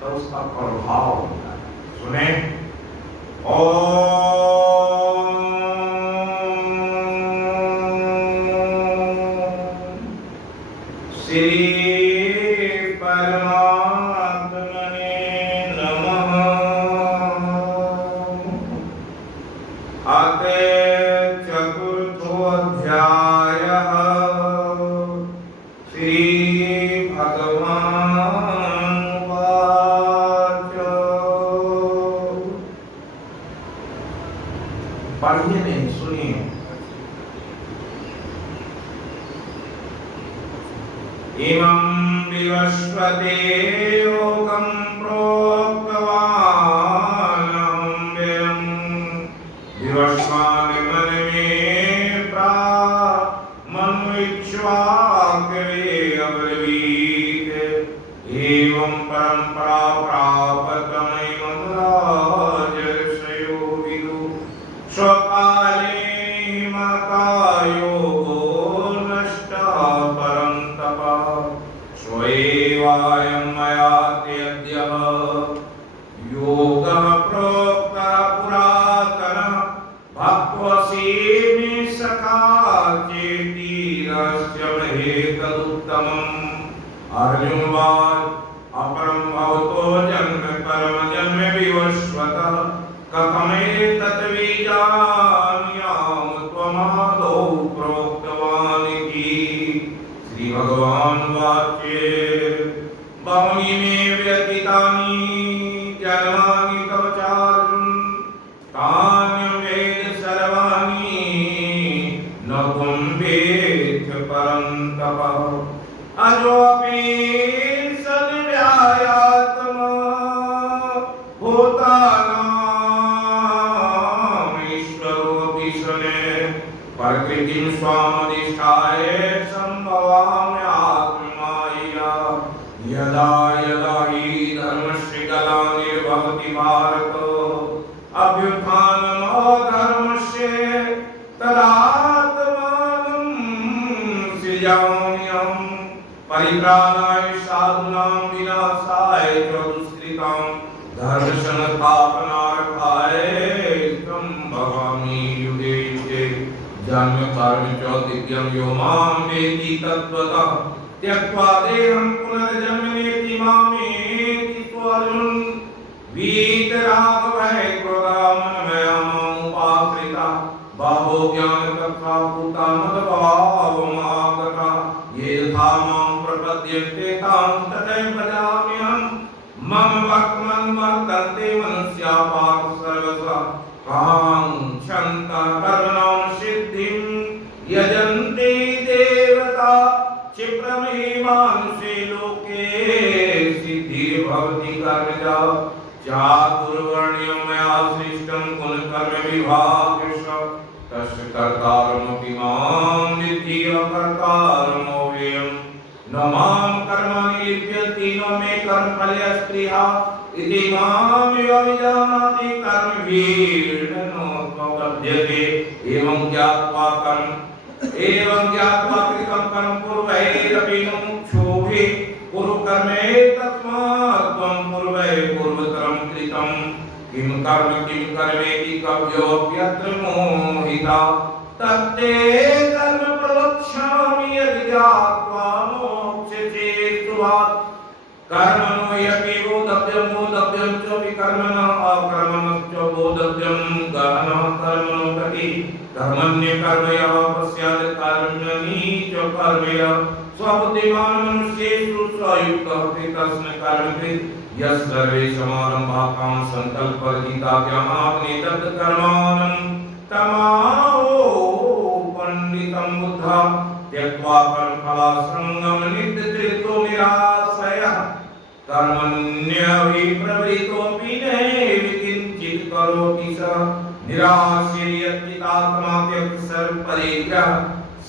तो उसका प्रभाव होता है। सुने, ओम श्री परमात्मने नमः। अत चतुर्थो अध्यायः। श्री भगवान वाच। पढ़िए नहीं, सुनिए। इमं विवस्वते योगं प्रोक्तवानहं व्ययं विवस्वानि मनमे प्रामन्विच्वाकरे अब्रवीत्। एवं परम्परा प्रापतमैवं राजर्षयो विदुः। स्वकाले माता योगो नष्टः परन्तप। स्वयेवायं मयात्यद्यः योगः प्रोक्तः पुरातनः। भक्त्वसि मे सखा चेतीरस्य महेतदुत्तमम्। अर्जुनवाद अपरं भवतो जन्म परम जन्म विवस्वतः। कथमेतत् विजानीयाम त्वमादौ प्रोक्तवान् इति। श्री भगवान वाच्य। बहूनि मे व्यतीतानि जन्मानि तव चार्जुन। तान्यं वेद सर्वाणि न त्वं वेत्थ परन्तप। अजोऽपि सद्व्यायात्मा भूतानामीश्वरोऽपि सने। प्रकृतिं स्वामधिष्ठाय सम्भवाम्यात्ममायया। यदा यदा हि धर्मस्य ग्लानिर्भवति भारत अभ्युत्थानमधर्मस्य तदात्मानं सृजाम्यहम्। परित्राणाय साधूनां विनाशाय च दुष्कृतां धर्मसंस्थापनार्थाय सम्भवामि युगे युगे। जन्म कर्म च दिव्यं यो मां वेत्ति तत्त्वतः। त्यक्त्वा देहं पुनर्जन्मनेति मामेति त्वर्जुन। वीतरागभय क्रोधामनमया मामुपाश्रिता। बहवो ज्ञानतपसा भूता मद्भावमागता। ये यथा मां प्रपद्यन्ते तां तथैव भजाम्यहम्। मम भक्तमन्वर्तन्ते मनुष्या पार्थ सर्वशः। काङ्क्षन्तः कर्मणां सिद्धिं यजन्ते देवता। क्षिप्रमेव मानुषे लोके सिद्धिर्भवति कर्मजा। चातुर्वर्ण्यं मया सृष्टं गुणकर्म विभागस्य। तस्य कर्तारमपि मां विद्धि अकर्तारमव्ययम्। न मां कर्माणि लिप्यन्ति न मे कर्मफले स्पृहा। इति मामेव विजानाति कर्मभिर्न बध्यते। एवं ज्ञात्वा कृतं कर्म पूर्वैरपि मुमुक्षुभिः कुरु कर्मे तस्मात् त्वं पूर्वै पूर्वतरं कृतं। किं कर्मेति कव्योऽप्यत्र मोहिता। तत्ते कर्म प्रवक्ष्यामि यदि ज्ञात्वा मोक्ष्यसे सुभात्। कर्मणो ह्यपि बोधव्यं च विकर्मणः। अकर्मणश्च बोधव्यं गहनः कर्मणो गति। कर्मण्यकर्मयः पश्चात् कर्मणि च कर्मयः। स्वबुद्धिमान् मनुष्येषु स्वयुक्तः तस्मै कर्मकृत्। यस्सर्वे समारम्भाः कामसङ्कल्पवर्जिताः ज्ञानाग्निदग्धकर्माणं तमाहो पण्डितं बुद्धः। त्यक्त्वा कर्मफलासङ्गं नित्यतृप्तो निराशयः। कर्मण्यभिप्रवृत्तोऽपि नैव किञ्चित् करोति सः। निराशीर्यच्चित्तात्मा त्यक्तसर्वपरिग्रहः।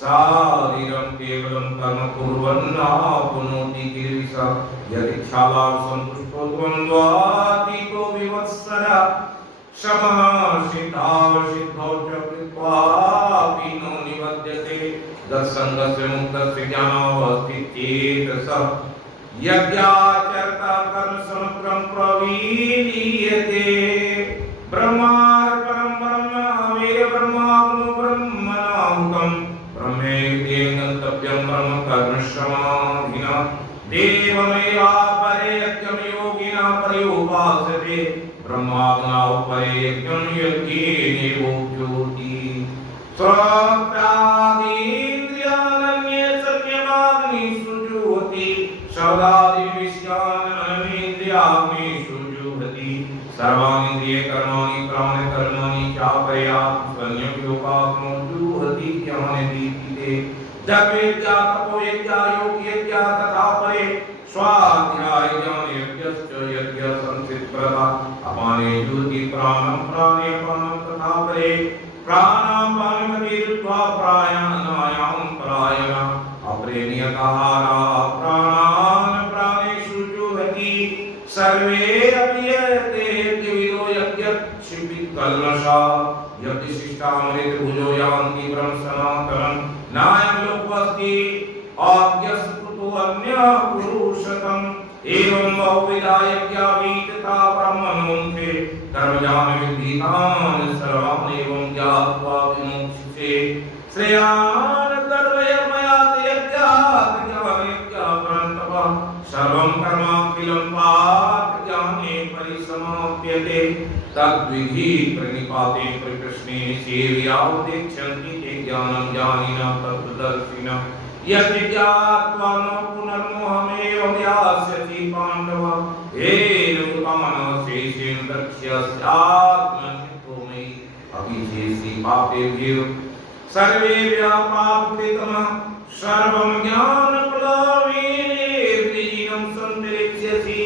शारीरं केवलं कर्म कुर्वन्नाप्नोति किल्बिषः। यदिच्छालासन्तुष्टो द्वन्द्वातीतो विवत्सरः। समः सिद्धावसिद्धौ च कृत्वापि न निबध्यते। तत्सङ्गस्य मुक्तस्य ज्ञानावस्थितचेतसः। यज्ञाचरता कर्म समग्रं विलीयते ब्रह्मार्पणं ब्रह्म वेद ब्रह्माग्नो ब्रह्मणाहुतं ब्रह्मेत्येन गन्तव्यं ब्रह्म कर्मश्रमाधिना देवमेवापरे यज्ञं योगिना पर्युपासते ब्रह्माग्नावपरे यज्ञं यज्ञेनेवो ज्योति स्वाप्तादीन्द्रियानन्ये संयमाग्निषु जुह्वति शब्दादिविषयानन्येन्द्रियाग्निषु जुह्वति सर्वाणीन्द्रियकर्माणि प्राणकर्माणि चापरेयात्मन्यं योगाग्नो जुह्वति ज्ञानदीपिते जपयज्ञा तपोयज्ञा योगयज्ञा तथा परे स्वाध्याय ज्ञानयज्ञश्च यज्ञ संसिद्ध्या अपाने ज्योति प्राणं प्राणे अपानं तथा परे प्राणापानमतिरुद्ध्वा प्राणायां परायण अपरे नियताहारा प्राणान् प्राणेषु जुह्वति सर्वे अपि यते यज्ञविदो यज्ञक्षिपिकल्मषा यज्ञशिष्टामृतभुजो यान्ति ब्रह्म सनातनं नायं लोकोऽस्ति आज्ञस्तु अन्यः पुरुषतम् एवं बहुविधा यज्ञा विहिता ब्रह्मणोऽन्ते कर्मजानविद्धितान् सर्वान् एवं ज्ञात्वा विमुच्यते श्रेयान् कर्मयमयात् यज्ञात् ज्ञानयज्ञः परन्तपः सर्वं कर्माखिलं पात् ज्ञाने परिसमाप्यते तद्विधि प्रणिपाते प्रकृष्णे सेव्यावदेच्छन्ति ते ज्ञानं ज्ञानिनः तत्त्वदर्शिनः यज्ञात्वा न पुनर्मोहमेवं यास्यति पाण्डव येन उतानशेषेण द्रक्ष्यस्यात्मन्यतो मयि अभिशेषि पापेभ्यो सर्वेभ्यः पापकृतमः सर्वं ज्ञानप्लवेन सन्तरिष्यसि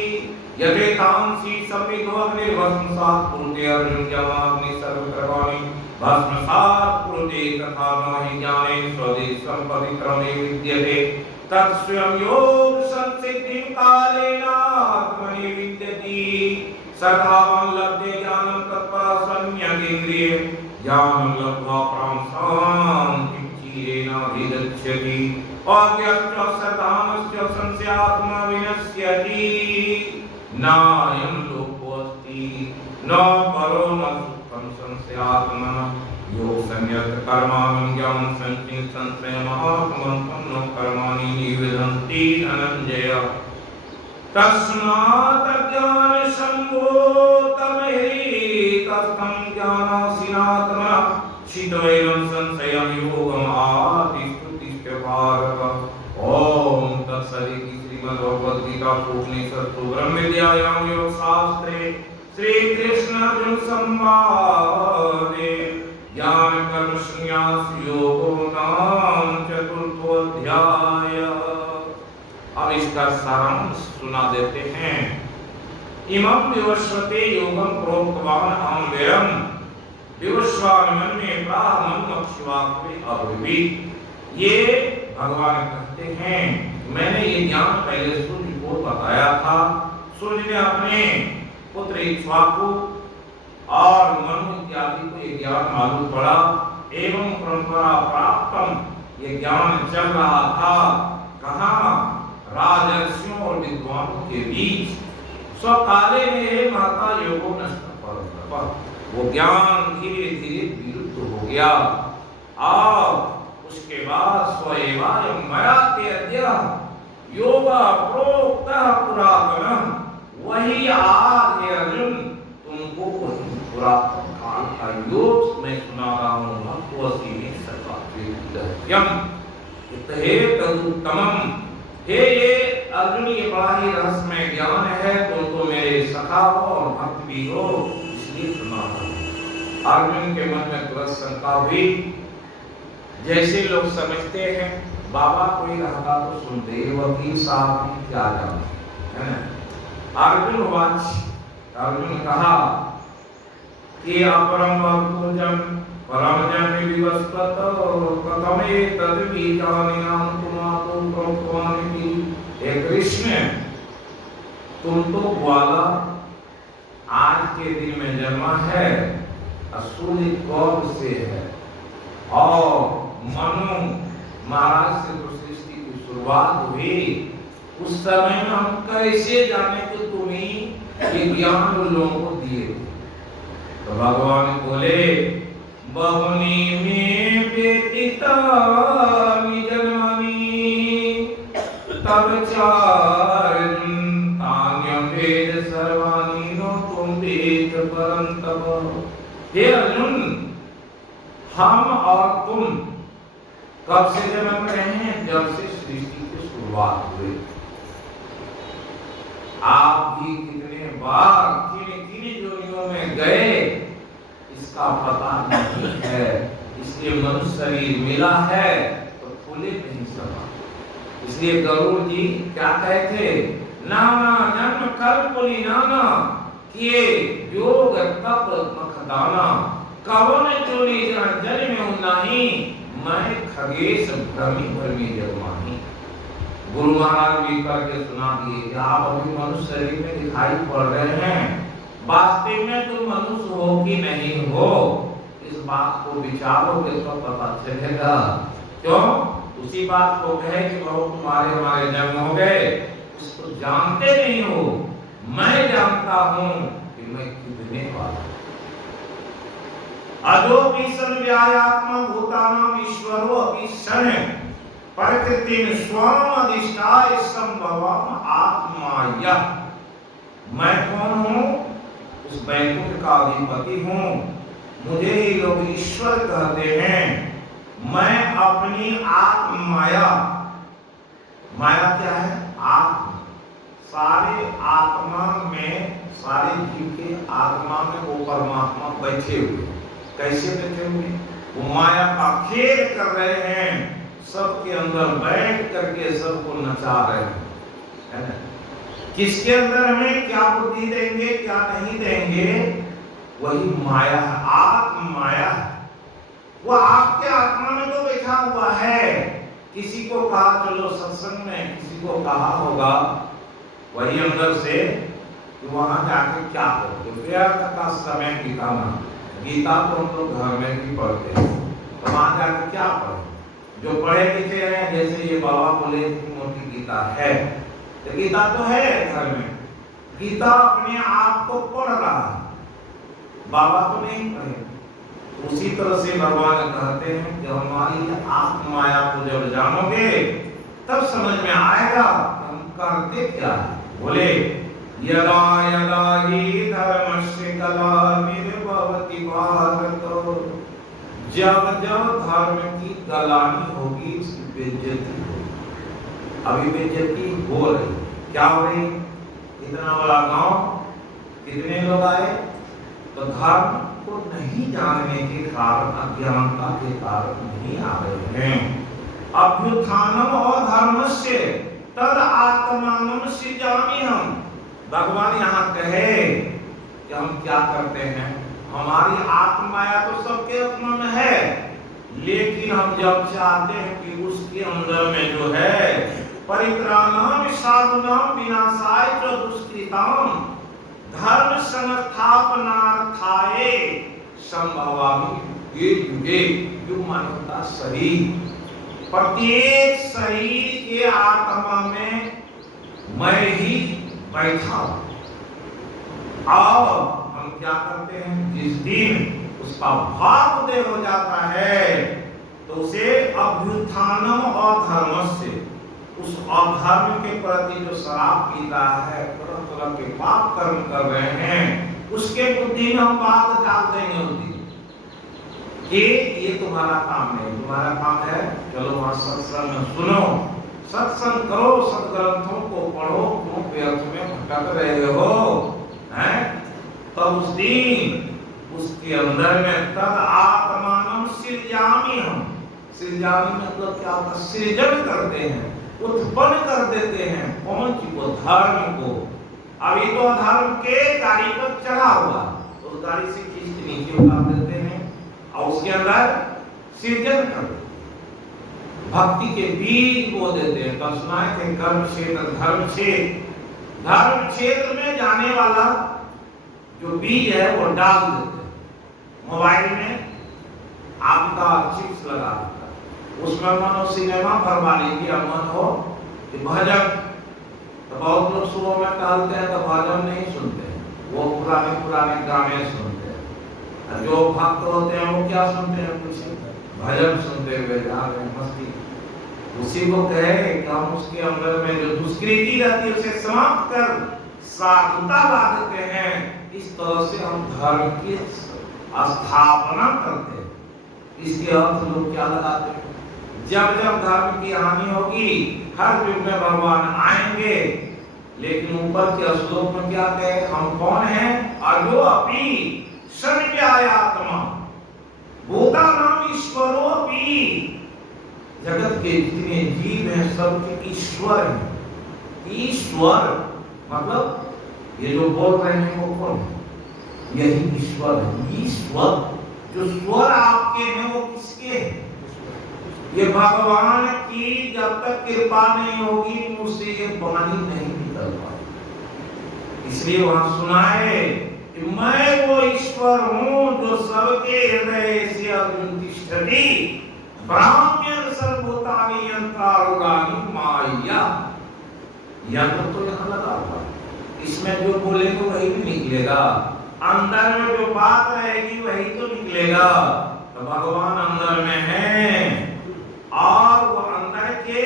यथेतांसि समिधोऽग्निर्भस्मसात् कुरुते अर्जुन ज्ञानाग्नि सर्वकर्माणि भस्मसात् कुरुते तथा न हि ज्ञानेन स्वदेशं पवित्रमे विद्यते तत्स्वयं योग संसिद्धिं कालेनात्मनि विद्यति सदावान् लब्धे ज्ञानं तत्परसन्यगेन्द्रिये ज्ञानं लब्ध्वा परां शान्तिं चिरेणाधिगच्छति अज्ञश्च सदानश्च संस्यात्मा विनश्यति नायं लोकोऽस्ति न परो न सुखं संस्यात्मनः यो संयत कर्माणि ज्ञानं संचित संशयमात्मन्तं न कर्माणि निवेदन्ति धनञ्जय तस्मात् ज्ञानसम्भूतमहितस्थं ज्ञानासीनात्मनः चित्वैनं संशयं योगम् आतिष्ठति भारत ओम तत्सदिति श्रीमद्भगवद्गीता उपनिषत्सु ब्रह्मविद्यायां योगशास्त्रे श्री कृष्ण अर्जुन संवादे ज्ञान कर्म संन्यास योगो नाम चतुर्थोऽध्याय। अब इसका सारांश सुना देते हैं। इमं विवस्वते योगं प्रोक्तवान् अहं व्ययम् विवस्वान् मन्ये प्राहं मक्षवाक्वे अब्रवीत्। ये भगवान कहते हैं मैंने ये ज्ञान पहले सूर्य को बताया था। सूर्य ने अपने पुत्र इक्ष्वाकु और मनु इत्यादि को ये ज्ञान मालूम पड़ा एवं परंपरा प्राप्तम ये ज्ञान चल रहा था। कहाँ? राजर्षियों और विद्वानों के बीच स्वकाले में महता योगो नष्ट पर वो ज्ञान धीरे धीरे विलुप्त हो गया और उसके बाद स्वयं मयाते अद्य योगा प्रोक्तः पुरातनः वही आज है अर्जुन तुमको पुरातन काल का योग मैं सुना रहा हूँ। भक्तवसी में सर्वात्म हे तदुत्तमम् हे ये अर्जुन ये बड़ा ही रहस्यमय ज्ञान है तुमको मेरे सखा हो और भक्त भी हो इसलिए सुना रहा हूँ। अर्जुन के मन में तुरंत शंका हुई। जैसे लोग समझते हैं बाबा कोई रहता तो सुनते वकील साहब क्या जाने है ना। अर्जुन वाच अर्जुन कहा कि अपरम भक्तोजन परम जन विवस्वत प्रथमे तद्विजानिनां तुमातो प्रोक्तवानिति। हे कृष्ण तुम तो ग्वाला आज के दिन में जन्मा है सूर्य कौन से है और मनु महाराज से तो सृष्टि की शुरुआत हुई। उस समय में हम कैसे जाने कि तुम्ही ये ज्ञान उन लोगों को दिए। तो भगवान बोले बहुनी में व्यतीता जन्मनि तब चार्जुन तान्य वेद सर्वाणि नो तुम वेद परंतप। हे अर्जुन, हम और तुम कब से जन्म रहे हैं? जब से सृष्टि की शुरुआत हुई। आप भी कितने बार किन योनियों में गए इसका पता नहीं है। इसलिए मनुष्य शरीर मिला है तो फूले नहीं सका। इसलिए गरुड़ जी क्या कहते? नाना जन्म कल्पनि नाना किए योग तप मखदाना कवन जोनी जन्म नहीं मैं खगेश भ्रमी भ्रमी जगमाही। गुरु महाराज भी करके सुना दिए कि आप अभी मनुष्य शरीर में दिखाई पड़ रहे हैं, वास्तव में तुम मनुष्य हो कि नहीं हो, इस बात को विचारोगे तो पता चलेगा। क्यों? उसी बात को कहे कि बहुत तुम्हारे हमारे जन्म हो गए, उसको जानते नहीं हो। मैं जानता हूं कि मैं कितने वाला। अजो विसन व्यायात्मा भूतानां ईश्वरो अपि सन प्रकृतिं स्वम अधिष्ठाय संभवम आत्माया। मैं कौन हूं? उस वैकुंठ का अधिपति हूं। मुझे ही लोग ईश्वर कहते हैं। मैं अपनी आत्म माया, माया क्या है? आत्मा। सारे आत्मा में, सारे जीव के आत्मा में वो परमात्मा बैठे हुए। कैसे बैठे हुए? वो माया का खेल कर रहे हैं, सबके अंदर बैठ करके सबको नचा रहे हैं, है ना? किसके अंदर हमें क्या बुद्धि देंगे, क्या नहीं देंगे, वही माया है, आत्म माया। वो आपके आत्मा में तो बैठा हुआ है। किसी को कहा चलो सत्संग में, किसी को कहा होगा वही अंदर से कि वहां जाकर क्या करोगे, व्यर्थ का समय बिताना। गीता तो हम लोग घर में भी पढ़ते हैं, तो वहां जाकर क्या पढ़े? जो पढ़े लिखे हैं, जैसे ये बाबा बोले मोटी गीता है, तो गीता तो है घर में, गीता अपने आप को पढ़ रहा है, बाबा तो नहीं पढ़े। उसी तरह से भगवान कहते हैं कि हमारी आत्म माया को जब जानोगे तब समझ में आएगा हम करते क्या है। बोले यदा यदा हि धर्मस्य ग्लानिर्भवति भारत, जब जब धर्म की गलानी होगी, इसकी बेइज्जती होगी। अभी बेइज्जती हो रही। क्या हो रही? इतना बड़ा गांव, कितने लोग आए? तो धर्म को नहीं जानने के कारण, अज्ञानता के कारण नहीं आ रहे हैं। अभ्युत्थानम अधर्मस्य तद आत्मानं सृजामि हम। भगवान यहाँ कहे कि हम क्या करते हैं, हमारी आत्म माया तो सबके आत्मा में है, लेकिन हम जब चाहते हैं कि उसके अंदर में जो है परित्राणाम साधुनाम विनाशाय च दुष्कृताम धर्म संस्थापनार्थाय संभवामि युगे युगे। युग मानवता शरीर, प्रत्येक शरीर के आत्मा में मैं ही बैठा हूं। और हम क्या करते हैं, जिस दिन उसका भाव उदय हो जाता है तो उसे अभ्युत्थानम अधर्मस्य, उस अधर्म के प्रति जो शराब पीता है, तरह तरह के पाप कर्म कर रहे हैं, उसके बुद्धि में हम बात डाल देंगे उस दिन कि ये तुम्हारा काम नहीं, तुम्हारा काम है चलो वहां सत्संग में सुनो, सत्संग करो, सदग्रंथों को पढ़ो, क्यों व्यर्थ में भटक रहे हो, हैं? तो उस दिन उसके अंदर में तद आत्मानं सृजामि हम। सृजामि मतलब क्या होता? सृजन करते हैं, उत्पन्न कर देते हैं। कौन चीज को? धर्म को। अभी तो धर्म के गाड़ी पर चढ़ा हुआ, उस गाड़ी से खींच के नीचे उतार देते हैं और उसके अंदर सृजन कर देते हैं, भक्ति के बीज बो देते हैं। तब सुनाए थे कर्म क्षेत्र धर्म क्षेत्र, धर्म क्षेत्र में जाने वाला जो बीज है वो डाल देते हैं। मोबाइल में आपका चिप्स लगा देता है, उसमें मन हो सिनेमा भरवा लीजिए, मन हो कि भजन, तो बहुत लोग सुबह में टहलते हैं तो भजन नहीं सुनते हैं, पुराने पुराने गाने सुनते हैं। जो भक्त होते हैं वो क्या सुनते हैं, कुछ भजन सुनते हुए जा रहे हैं मस्ती। उसी को कहे कि हम उसके अंदर में जो दुष्कृति रहती है उसे समाप्त कर साधुता ला देते हैं। इस तरह से हम धर्म की स्थापना करते हैं। इसके अर्थ लोग क्या लगाते हैं, जब जब धर्म की हानि होगी हर युग में भगवान आएंगे। लेकिन ऊपर के श्लोक में क्या कहे, हम कौन हैं, अजो अपि सर्वव्यात्मा भूतानां ईश्वरोऽपि। जगत के जितने जीव हैं सब ईश्वर हैं। ईश्वर मतलब ये जो बोल रहे हैं वो कौन है, यही ईश्वर है। ईश्वर जो स्वर आपके हैं वो किसके हैं, ये भगवान की जब तक कृपा नहीं होगी मुझसे ये वाणी नहीं निकल पाएगी। इसलिए वहां सुना है कि मैं वो ईश्वर हूं जो सबके हृदय से अर्जुन तिष्ठति ब्राह्मण सर्वभूतानि यंत्रारूढ़ानि माया। यंत्र तो यहाँ लगा हुआ, इसमें जो बोलेंगे वही भी निकलेगा, अंदर में जो बात रहेगी वही तो निकलेगा। तो भगवान अंदर में है और वो अंदर के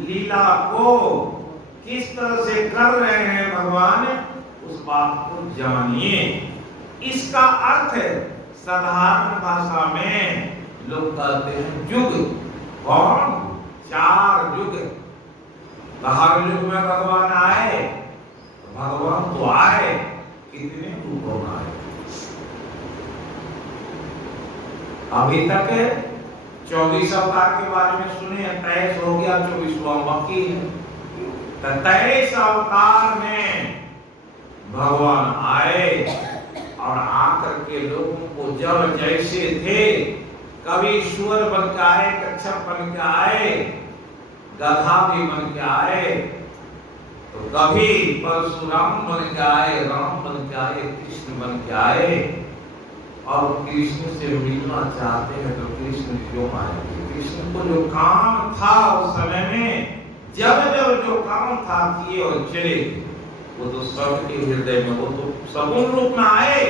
लीला को किस तरह से कर रहे हैं भगवान, उस बात को जानिए। इसका अर्थ साधारण भाषा में लोग कहते हैं युग। कौन, 4 युग। हर युग में भगवान आए, तो भगवान तो आए, कितने रूपों में आए। अभी तक 24 अवतार के बारे में सुने, 23 हो गया, 24वां बाकी है। 23 अवतार में भगवान आए और आकर के लोगों को जब जैसे थे, कभी सूअर बन के आए, कच्छप बन के आए, गधा भी बन के आए, तो कभी परशुराम बन के आए, राम बन के आए, कृष्ण बन के आए। और कृष्ण से मिलना चाहते हैं तो कृष्ण क्यों आएंगे। कृष्ण को जो काम था उस समय में, जब जब जो काम था किए और चले, वो तो सबके हृदय में, वो तो सगुण रूप में आए,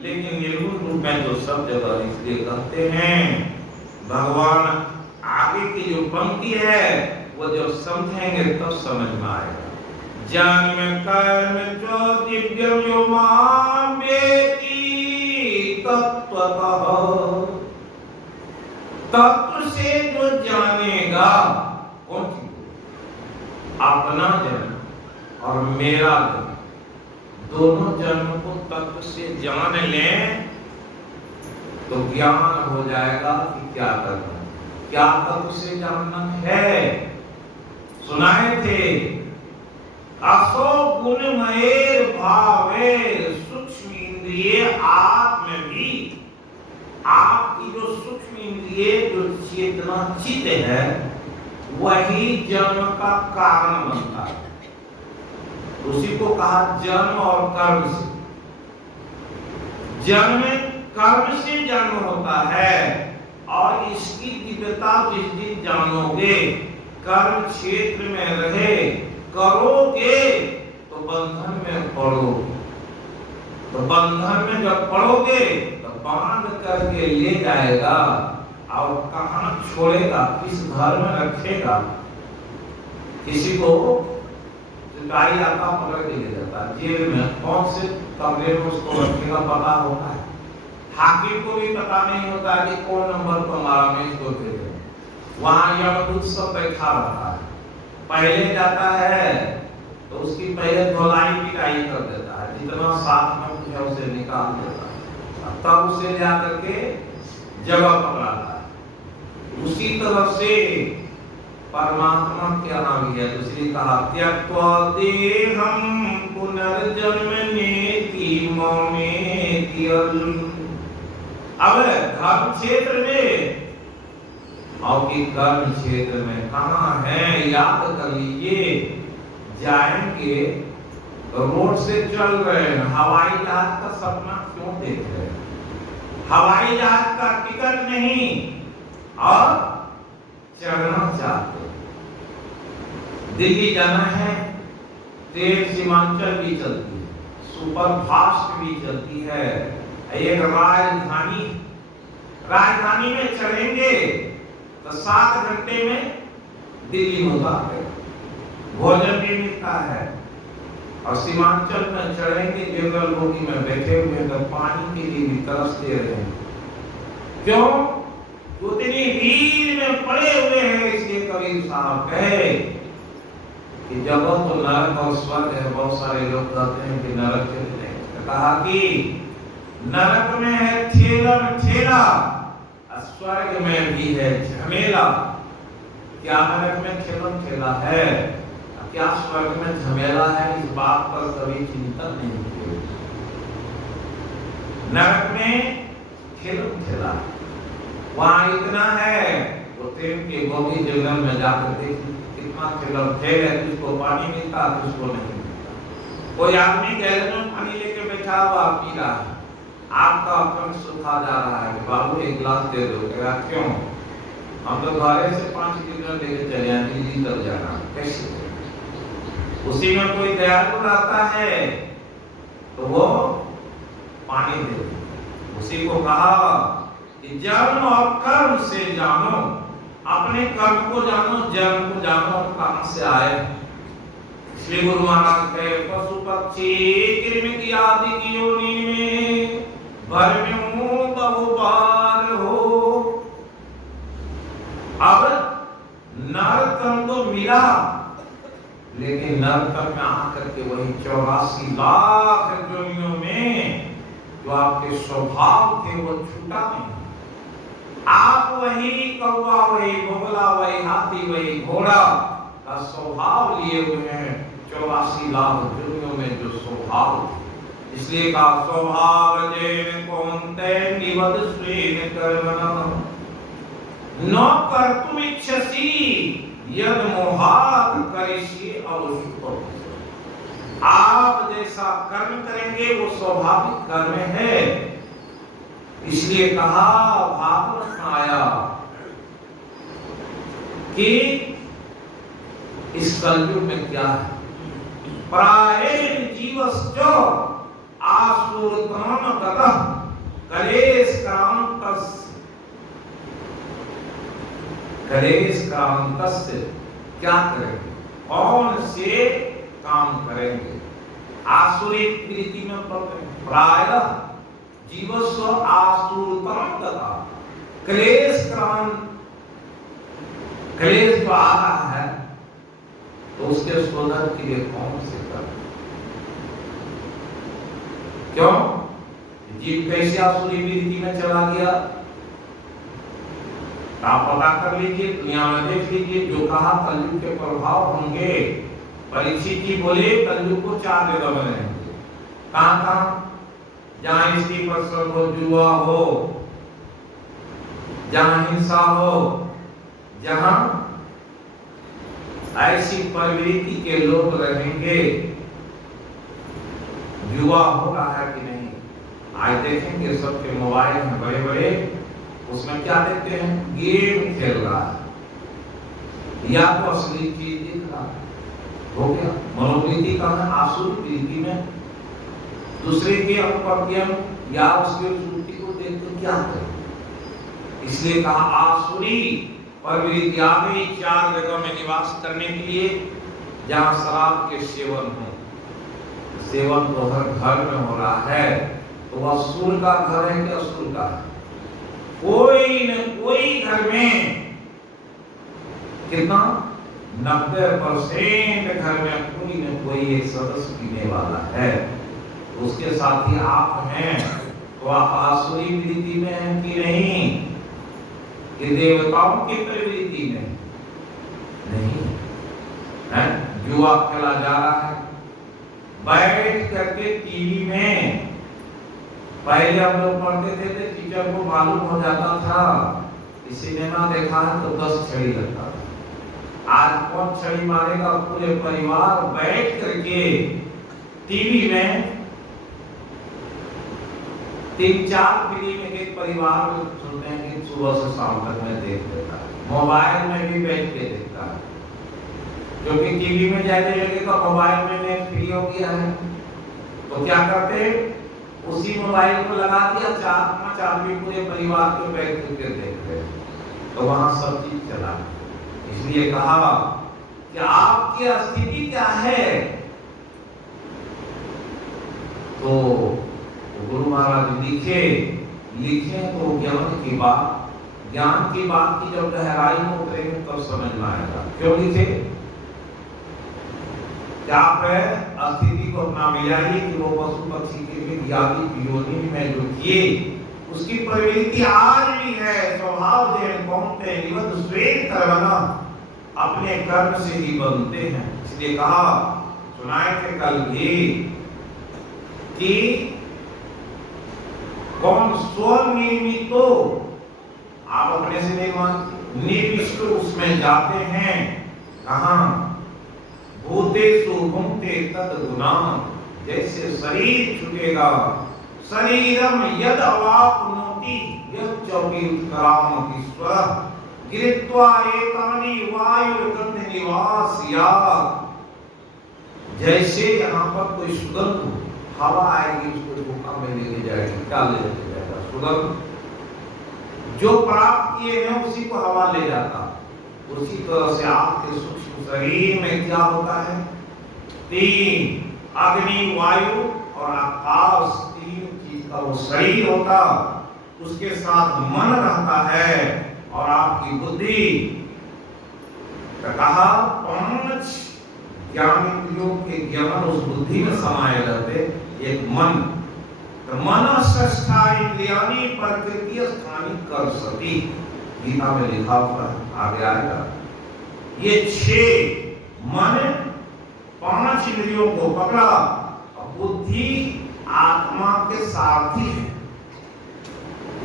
लेकिन निर्गुण रूप में तो सब जगह। इसलिए कहते हैं भगवान आगे की जो पंक्ति है वो जब समझेंगे तब समझ में आएगा। जन्म कर्म जो दिव्यम यो मां वेति तत्वतः, तत्व से जो जानेगा, कौन सी, अपना जन्म और मेरा जन्म, दोनों जन्म को तत्व से जान लें तो ज्ञान हो जाएगा कि क्या करना, क्या तत्व से जानना है। सुनाए थे, असो गुणमय भावे सूक्ष्म इंद्रिय आत्म भी। आपकी जो सूक्ष्म इंद्रिय, जो चेतना चित्त है, वही जन्म का कारण बनता है। उसी को कहा जन्म और कर्म से। जन्म कर्म से जन्म होता है और इसकी दिव्यता जिस दिन जानोगे, कर्म क्षेत्र में रहे करोगे तो बंधन में पड़ोगे। तो बंधन में जब पड़ोगे तो बांध करके ले जाएगा और कहां छोड़ेगा, किस घर में रखेगा। किसी को सिपाही आता पकड़ के ले जाता है जेल में, कौन से कमरे में उसको रखेगा पता होता है। हाकिम को भी पता नहीं होता कि कौन नंबर पर हमारा में इसको भेजे। वहां यमदूत सब बैठा रहता है, पहले जाता है तो उसकी पहले धोलाई पिटाई कर देता है, जितना साथ में कुछ है उसे निकाल देता है, तब उसे ले आकर के जगह पकड़ाता है। उसी तरह से परमात्मा क्या नाम है, दूसरी कहा त्यक्त्वा देहं पुनर्जन्म नेति ममेति अर्जुन। अब धर्म क्षेत्र में और कि कर्म क्षेत्र में कहाँ है, याद कर लीजिए। जाएंगे रोड से चल रहे हैं, हवाई जहाज का सपना क्यों देख रहे हैं। हवाई जहाज का टिकट नहीं और चढ़ना चाहते। दिल्ली जाना है, ट्रेन सीमांचल भी चलती है, सुपर फास्ट भी चलती है। एक राजधानी में चढ़ेंगे तो 7 घंटे में दिल्ली होता है, भोजन भी मिलता है। और सीमांचल में चढ़ेंगे, जनरल बोगी में बैठे हुए तो पानी के लिए भी तरसते रहे। क्यों? उतनी भीड़ में पड़े हुए हैं। इसलिए कबीर साहब कहे कि जगत तो नरक और स्वर्ग है। बहुत सारे लोग कहते हैं कि नरक चलते हैं, तो कहा कि नरक में है ठेला, स्वर्ग में भी है झमेला। क्या नरक में ठेला है, क्या स्वर्ग में झमेला है, इस बात पर कभी चिंतन नहीं किया। नरक में ठेला, वहां इतना है, वो ट्रेन के बोगी जंगल में जाकर देखिए कितना ठेल है, किसको पानी मिलता है, किसको नहीं मिलता। कोई आदमी गैलन में पानी लेके बैठा हुआ पी रहा है, आपका कंठ सूखा जा रहा है, बाबू एक गिलास दे दो। कहा क्यों? हम तो घरे से 5 लीटर लेके चले आए, दिल्ली तक जाना, कैसे? उसी में कोई दयालु रहता है तो वो पानी दे दे। उसी को कहा कि जन्म और कर्म से जानो, अपने कर्म को जानो, जन्म को जानो कहां से आए। श्री गुरु महाराज कहे पशु पक्षी कृमि की आदि की योनि में भर में बहुबार हो। अब नरकम तो मिला, लेकिन नरकम में आकर के वही 84 लाख योनियों में जो आपके स्वभाव थे वो छूटा नहीं। आप वही कौवा, वही बोगला, वही हाथी, वही घोड़ा का स्वभाव लिए हुए हैं। 84 लाख योनियों में जो स्वभाव थे, इसलिए का स्वभाव जेन कौनते निवद स्वेन कर्मणा न कर्तुम इच्छसि यद मोहात करिष्ये अवश्य। आप जैसा कर्म करेंगे वो स्वाभाविक कर्म है। इसलिए कहा भागवत में आया कि इस कलयुग में क्या है, प्रायेण जीवश्च आसुरतम गतः कलेश क्रांतस्य। क्या करेंगे, कौन से काम करेंगे? आसुरी प्रीति में पड़ते हैं। प्रायः जीवस्व आसुरतम गतः, क्लेश जो आ रहा है तो उसके शोधन के लिए कौन से कर? क्यों? जीव कैसे आसुरी वृत्ति में चला गया, आप पता कर लीजिए, दुनिया में देख लीजिए। जो कहा कलयुग के प्रभाव होंगे, परीक्षित जी बोले कलयुग को 4 जगह में रहेंगे। कहां? जहां स्त्री पर हो, जुआ हो, जहां हिंसा हो, जहां ऐसी प्रवृत्ति के लोग रहेंगे। जुआ हो रहा है कि नहीं? आज देखेंगे सबके मोबाइल में बड़े बड़े, उसमें क्या देखते हैं? गेम खेल रहा है या तो असली चीज दिख रहा है। हो गया मनोवृत्ति का है, आसुरी वृत्ति में दूसरे के अनुपत्यम या उसकी वृत्ति को देखकर क्या करें। इसलिए कहा आसुरी प्रवृत्ति आ गई 4 जगह में निवास करने के लिए। जहां शराब के सेवन हो, सेवन तो हर घर में हो रहा है, तो वह असुर का घर है कि असुर का है? कोई न कोई घर में कितना 90% घर में कोई न कोई एक सदस्य पीने वाला है। उसके साथ ही आप हैं, तो आप आसुरी वृत्ति में हैं कि नहीं? कि देवताओं की प्रवृत्ति में नहीं है। जुआ खेला जा रहा है बैठ करके टीवी में। पहले हम लोग पढ़ते थे, टीचर को मालूम हो जाता था कि सिनेमा देखा है तो 10 छड़ी लगता था। आज कौन छड़ी मारेगा? पूरे परिवार बैठ करके टीवी में 3-4 फिल्म एक परिवार में सुनते हैं कि सुबह से शाम तक में देख लेता है। मोबाइल में भी बैठ के देखता है, क्योंकि टीवी में जाते लगेगा मोबाइल में नेट फ्री हो गया है। तो क्या करते, उसी मोबाइल को लगा दिया, 4-5 आदमी पूरे परिवार के बैठ करके देख रहे, तो वहां सब चीज चला। इसलिए कहा कि आपकी स्थिति क्या है। तो गुरु महाराज लिखे तो ज्ञान की बात की जब गहराई में उतरेंगे तब समझ में आएगा। क्यों लिखे, क्या आप स्थिति को अपना मिलाइए कि वो पशु पक्षी के भी योनि में जो किए उसकी प्रवृत्ति आज भी है। स्वभाव अपने कर्म से ही बनते हैं। इसलिए कहा, सुनाए थे कल भी कि कौन स्वनिर्मितो, आप अपने से नहीं मानते, निर्मिष्ट उसमें जाते हैं। कहां, भूतेषु भुंक्ते तद्गुणा, जैसे शरीर छूटेगा, शरीरम यद अवाप्नोति यद चौकी उत्क्रामति स्वः गिरित्वा एतानि वायुर्गंध निवास्या। जैसे यहाँ पर कोई सुगंध हवा आएगी, उसको धोखा में लेके जाएगी, क्या लेके जाएगा, सुगंध जो प्राप्त किए हैं उसी को हवा ले जाता। उसी तरह से आपके सूक्ष्म शरीर में क्या होता है, 3 अग्नि, वायु और आकाश, 3 चीज का वो शरीर होता, उसके साथ मन रहता है और आपकी बुद्धि। कहा 5 ज्ञानेंद्रियों के ज्ञान उस बुद्धि में समाये रहते। एक मन, तो मन षष्ठा इंद्रियाणि प्रकृति स्थानी कर सती, गीता में लिखा हुआ है, आगे आएगा। ये 6 मन 5 इंद्रियों को पकड़ा, बुद्धि आत्मा के सारथी है।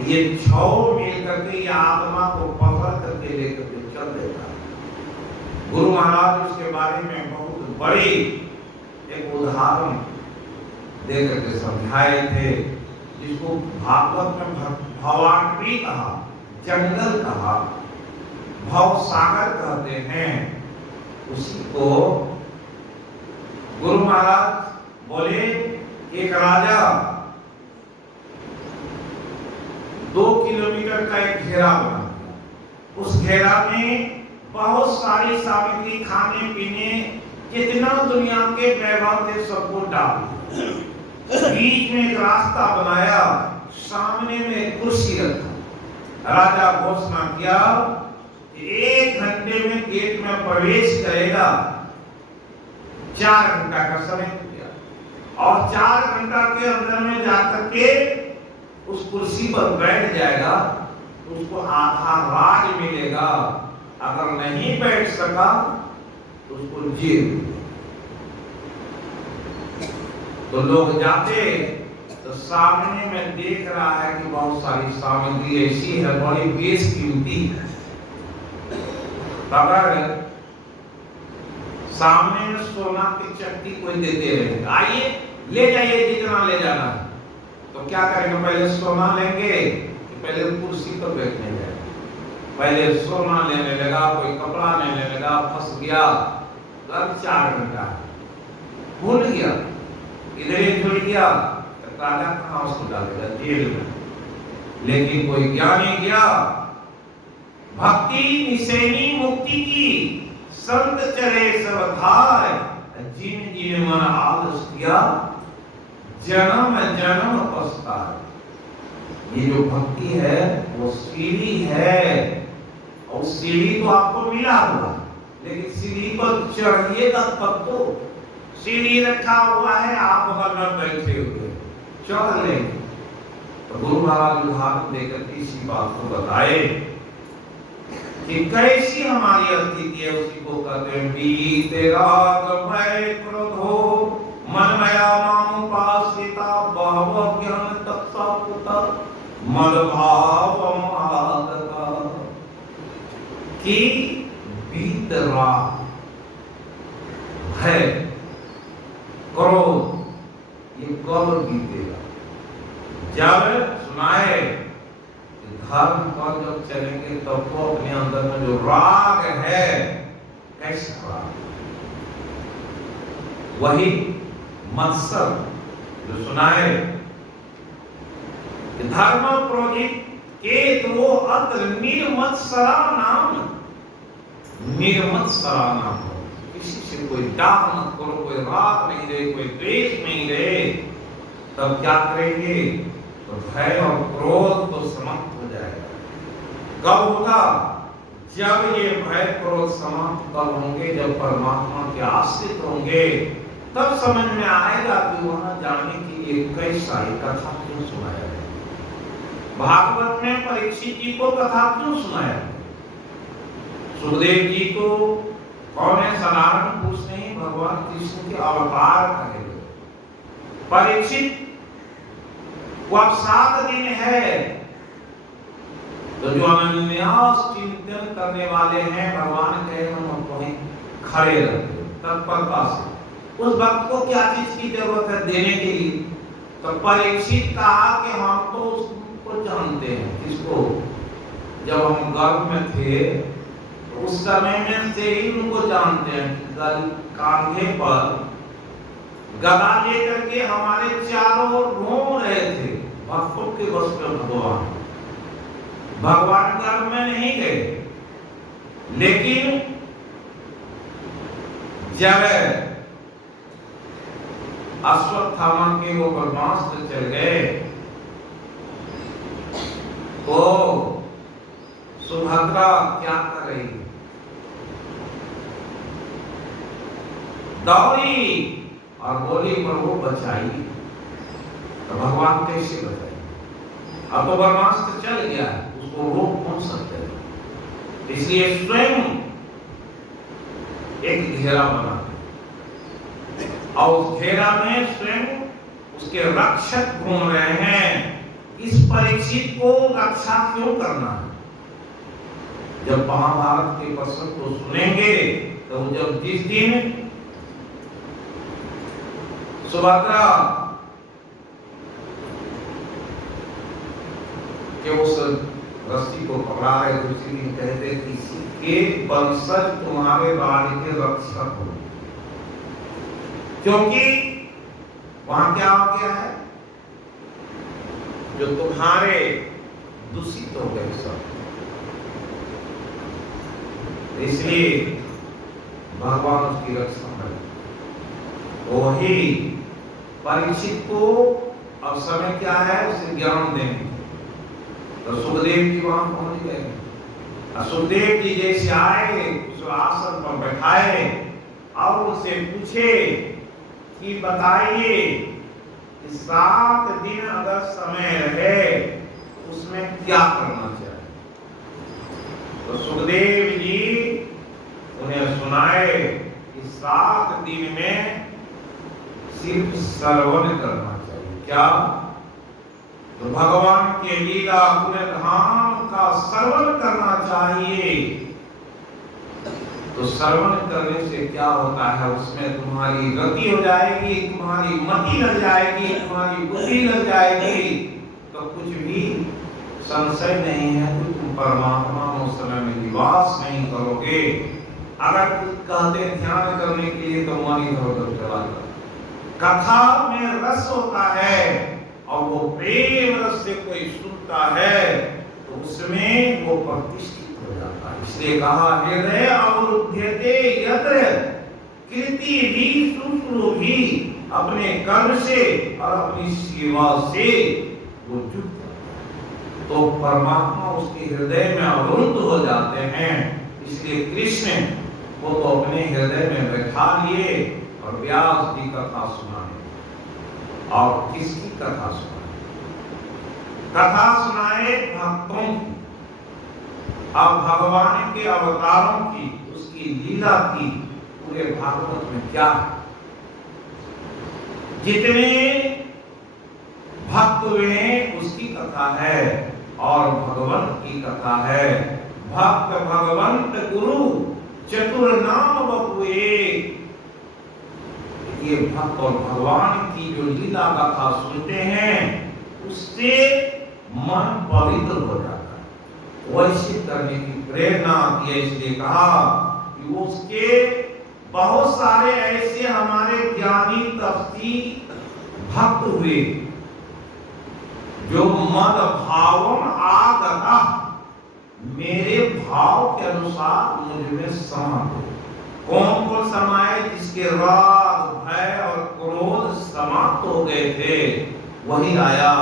ये 6 मिल करके ये आत्मा को पकड़ करके लेकर के चल देता है। गुरु महाराज उसके बारे में बहुत बड़ी एक उदाहरण दे करके समझाए थे, जिसको भागवत में भवाटवी कहा, जंगल कहा, भव सागर कहते हैं। उसी को गुरु महाराज बोले, एक राजा 2 किलोमीटर का एक घेरा बना दिया। उस घेरा में बहुत सारी सामग्री, खाने पीने, कितना दुनिया के वैभव थे, सबको डाल दिया। बीच में एक रास्ता बनाया, सामने में एक कुर्सी रखा। राजा घोषणा किया कि 1 घंटे में गेट में प्रवेश करेगा। 4 घंटा का समय दिया और 4 घंटा के अंदर में जाकर के उस कुर्सी पर बैठ जाएगा तो उसको आधा राज मिलेगा। अगर नहीं बैठ सका तो उसको जेल। तो लोग जाते तो सामने में देख रहा है कि बहुत सारी सामग्री ऐसी है, बड़ी बेशकीमती है। अगर सामने में सोना की चक्की कोई देते रहे, आइए ले जाइए जितना ले जाना है, तो क्या करेंगे, पहले सोना लेंगे कि पहले कुर्सी पर बैठने जाए। पहले सोना लेने लगा, कोई कपड़ा लेने लगा, फंस गया। 4 घंटा भूल गया, इधर ही छूट गया, तो राजा कहाँ उसको डालेगा, जेल में। लेकिन कोई ज्ञानी गया, भक्ति निसेनी मुक्ति की संत चले सब धार, जिन जिन मन आलस किया जन्म जन्म पछताए। ये जो भक्ति है वो सीढ़ी है, और सीढ़ी तो आपको मिला हुआ, लेकिन सीढ़ी पर चढ़िएगा तब तो। सीढ़ी रखा हुआ है, आप बगल में बैठे हुए, चढ़ लेंगे। तो गुरु महाराज उदाहरण देकर इसी बात को बताए कि कैसी हमारी स्थिति है। उसी को कहते हैं बीते राग भय क्रोधो मन मया माम उपासिता बहव ज्ञान तत्सा पुता मद भाव महादका। कि बीत राग भय क्रोध ये कब बीतेगा, जब सुनाए धर्म पर जब चलेंगे तब तो अपने अंदर में जो राग है, कैसा राग, वही मत्सर जो सुना है कि धर्म प्रोहित के तो अत्र निर्मत्सरा नाम, निर्मत्सरा नाम, किसी से कोई डाह मत करो, कोई राग नहीं रहे, कोई द्वेष नहीं रहे, तब क्या करेंगे? तो भय और क्रोध तो समाप्त हो जाएगा। कब होगा? जब ये भय क्रोध समाप्त कब होंगे? जब परमात्मा के आश्रित होंगे, तब समझ में आएगा कि वहां जाने के लिए कैसा ही कथा क्यों सुनाया गया। भागवत में परीक्षित जी को कथा क्यों सुनाया? सुखदेव जी को कौन है? साधारण पुरुष नहीं, भगवान कृष्ण के अवतार कहे गए। परीक्षित वो अब 7 दिन है, तो जो अनन्यास चिंतन करने वाले हैं, भगवान कहे हम वहीं खड़े रहते तत्परता से। उस भक्त को क्या चीज की जरूरत है देने के लिए? तो परीक्षित कहा कि हम तो उसको जानते हैं। किसको? जब हम गर्भ में थे तो उस समय में से ही उनको जानते हैं। कांधे पर गदा लेकर के हमारे चारों ओर घूम रहे थे भक्तों के वश में भगवान। भगवान गर्भ में नहीं गए, लेकिन जब अश्वत्थामा के वो ब्रह्मास्त्र चल गए तो सुभद्रा क्या कर रही? दौड़ी और बोली प्रभु बचाइए। तो भगवान कैसे बचाए? अब तो ब्रह्मास्त्र चल गया, उसको रोक कौन सकते हैं? इसलिए स्वयं एक घेरा बना और उस घेरा में स्वयं उसके रक्षक घूम रहे हैं। इस परीक्षित को रक्षा क्यों करना है? जब महाभारत के प्रसंग को सुनेंगे तो जब जिस दिन सुभद्रा के उस रस्सी को पकड़ा रहे थे, उसी दिन कहते किसी के वंशज तुम्हारे राज्य के रक्षक हो, क्योंकि वहां क्या हो गया है? जो तुम्हारे दूषित हो गए सब, इसलिए भगवान उसकी रक्षा करें। वही परीक्षित को अब समय क्या है? उसे ज्ञान देने। तो सुखदेव जी वहां पहुंच गए। सुखदेव जी जैसे आए, उस आसन पर बैठाए और उनसे पूछे कि बताइए 7 दिन अगर समय रहे उसमें क्या करना चाहिए? तो सुखदेव जी उन्हें सुनाए कि 7 दिन में सिर्फ श्रवण करना चाहिए। क्या? तो भगवान के लीला गुण धाम का श्रवण करना चाहिए। तो श्रवण करने से क्या होता है? उसमें तुम्हारी गति हो जाएगी, तुम्हारी मति लग जाएगी, तुम्हारी बुद्धि लग जाएगी, तो कुछ भी संशय नहीं है कि तुम परमात्मा में उस समय में निवास नहीं करोगे। अगर कुछ कहते ध्यान करने के लिए तो मन इधर-उधर चला जाता। कथा में रस होता है और वो प्रेम रस से कोई सुनता है तो उसमें वो प्रतिष्ठित हो जाता है। इसलिए कहा हृदय अवरुध्यते यत्र कीर्ति भी शुश्रूषि, अपने कर्म से और अपनी सेवा से वो जुट जाता है, तो परमात्मा उसके हृदय में अवरुद्ध हो जाते हैं। इसलिए कृष्ण वो तो अपने हृदय में बैठा लिए और व्यास की कथा सुनाए। और किसकी कथा सुनाए? कथा सुनाए भक्तों की, अब भगवान के अवतारों की, उसकी लीला की। पूरे भागवत में क्या है? जितने भक्त हुए उसकी कथा है और भगवंत की कथा है। भक्त भगवंत गुरु चतुर नाम बपुए। ये भक्त और भगवान की जो लीला गाथा सुनते हैं उससे मन पवित्र हो जाता है। वैसे करने की प्रेरणा दी, इसलिए कहा कि उसके बहुत सारे ऐसे हमारे ज्ञानी तपस्वी भक्त हुए, जो मद भावम आगता, मेरे भाव के अनुसार मुझ में समा हो। कौन को समाये? जिसके राग, भय और क्रोध समाप्त हो गए थे, वही आया।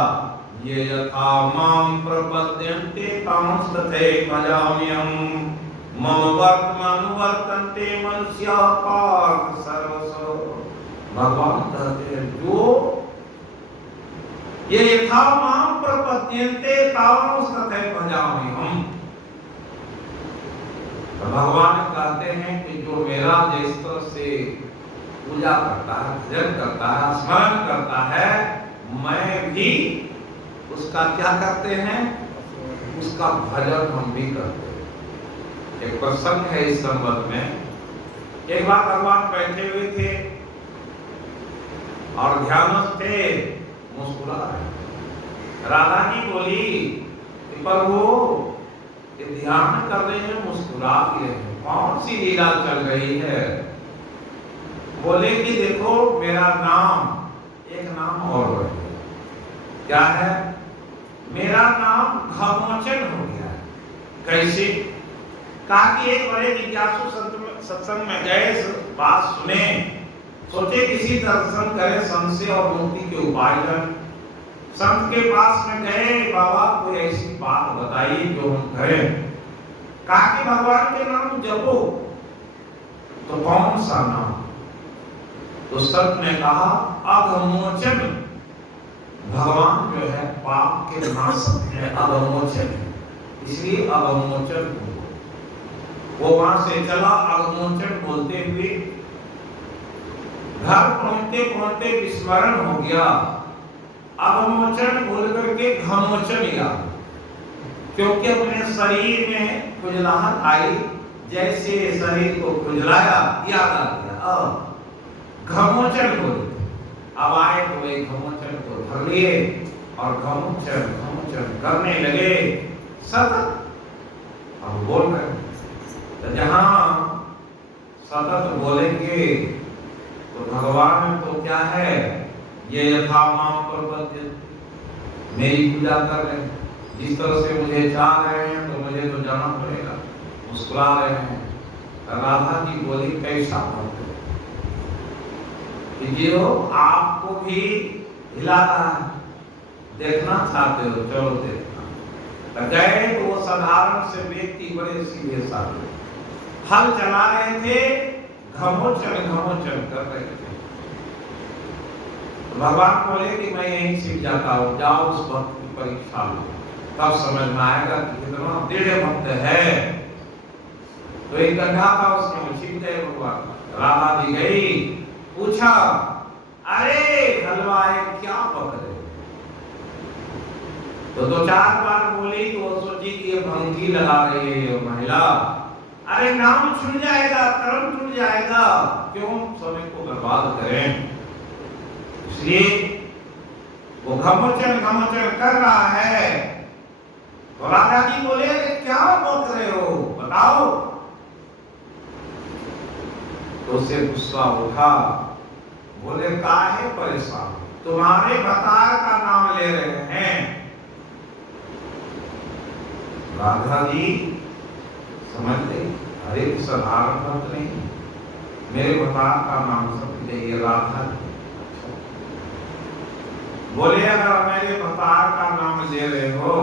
ये यथा माम प्रपद्यन्ते तांस्तथे भजाम्यहम्, मम वर्तमान वर्तन्ते मनुष्याः पार्थ सर्वशः। भगवान कहते हैं, जो ये यथा माम प्रपद्यन्ते तांस्तथे भजाम्यहम्, भगवान कहते हैं कि जो मेरा जिस तरह से पूजा करता है, भजन करता है, स्मरण करता है, मैं भी उसका क्या करते हैं? उसका भजन हम भी करते हैं। एक प्रसंग है इस संबंध में। एक बार भगवान बैठे हुए थे और ध्यानस्थ थे, मुस्कुरा रहे। राधा जी बोली कि प्रभु ध्यान कर रहे हैं, मुस्कुरा रहे हैं, कौन सी लीला चल रही है? बोले कि देखो मेरा नाम, एक नाम और बढ़ गया। क्या है? मेरा नाम घमोचन हो गया है। कैसे? कहा कि एक बड़े जिज्ञासु सत्संग में गए, बात सुने, सोचे किसी दर्शन करें संत से और मुक्ति के उपाय जाने। संत के पास में गए, बाबा कोई ऐसी बात बताइए जो हम करें। कहा कि भगवान के नाम जपो। तो कौन सा नाम? तो संत ने कहा अघमोचन। भगवान जो है पाप के नाशक है, अघमोचन है, इसलिए अघमोचन। वो वहां से चला, अघमोचन बोलते हुए घर पहुंचते पहुंचते विस्मरण हो गया। अघमोचन बोल करके घमोचन याद, क्योंकि अपने शरीर में खुजलाहट आई, जैसे शरीर को खुजलाया, याद आ गया। घमोचन बोले। अब आए तो एक घमोचन को धर लिए और घमोचन घमोचन करने लगे सतत। अब बोल रहे, तो जहां सतत बोलेंगे तो भगवान तो क्या है? ये यथा माम प्रपद्यन्ते, मेरी पूजा कर रहे हैं, जिस तरह से मुझे चाह रहे हैं तो मुझे तो जाना पड़ेगा। मुस्कुरा रहे हैं। राधा जी बोली कैसा भक्त कि जो आपको भी हिला रहा है, देखना चाहते हो, चलो देखना। गए तो वो साधारण से व्यक्ति बड़े सीधे साधे हल चला रहे थे, घमोचन घमोचन कर रहे थे। भगवान बोले कि मैं यहीं सीख जाता हूँ, जाओ उस भक्त की परीक्षा लो, तब समझ में आएगा कि कितना दृढ़ भक्त है। तो एक गड्ढा था, उसमें छिप गए भगवान। राधा जी गई, पूछा, अरे हलवाए क्या पक रहे? तो दो चार बार बोली तो वो सोची कि ये भंगी लगा रही है ये महिला। अरे नाम छूट जाएगा, कर्म छूट जाएगा, क्यों समय को बर्बाद करें? इसलिए वो घमोचन घमोचन कर रहा है। तो राधा जी बोले, क्या बोल रहे हो, बताओ। तो उसे गुस्सा उठा, बोले काहे परेशान, तुम्हारे भतार का नाम ले रहे हैं। राधा जी समझ गई, अरे साधारण बात नहीं, मेरे भतार का नाम सब चाहिए। राधा बोले, अगर मेरे भतार का नाम ले रहे हो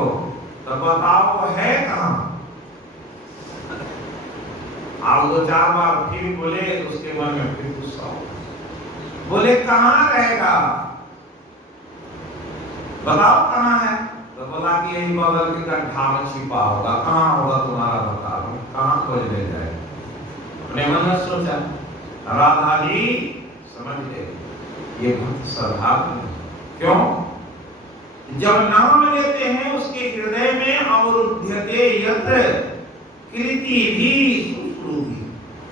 तो बताओ वो है कहाँ? आप दो चार बार फिर बोले तो उसके मन में फिर गुस्सा हो। बोले कहाँ रहेगा, बताओ कहाँ है? तो बोला कि यही बगल के गड्ढा में छिपा होगा। कहाँ होगा तुम्हारा भतार, कहाँ खोज ले जाए? अपने मन में सोचा। राधा जी समझ गए ये भक्त साधारण। क्यों? जब नाम लेते हैं उसके हृदय में अवरुध्यते यत्र कृति भी सुश्रुति,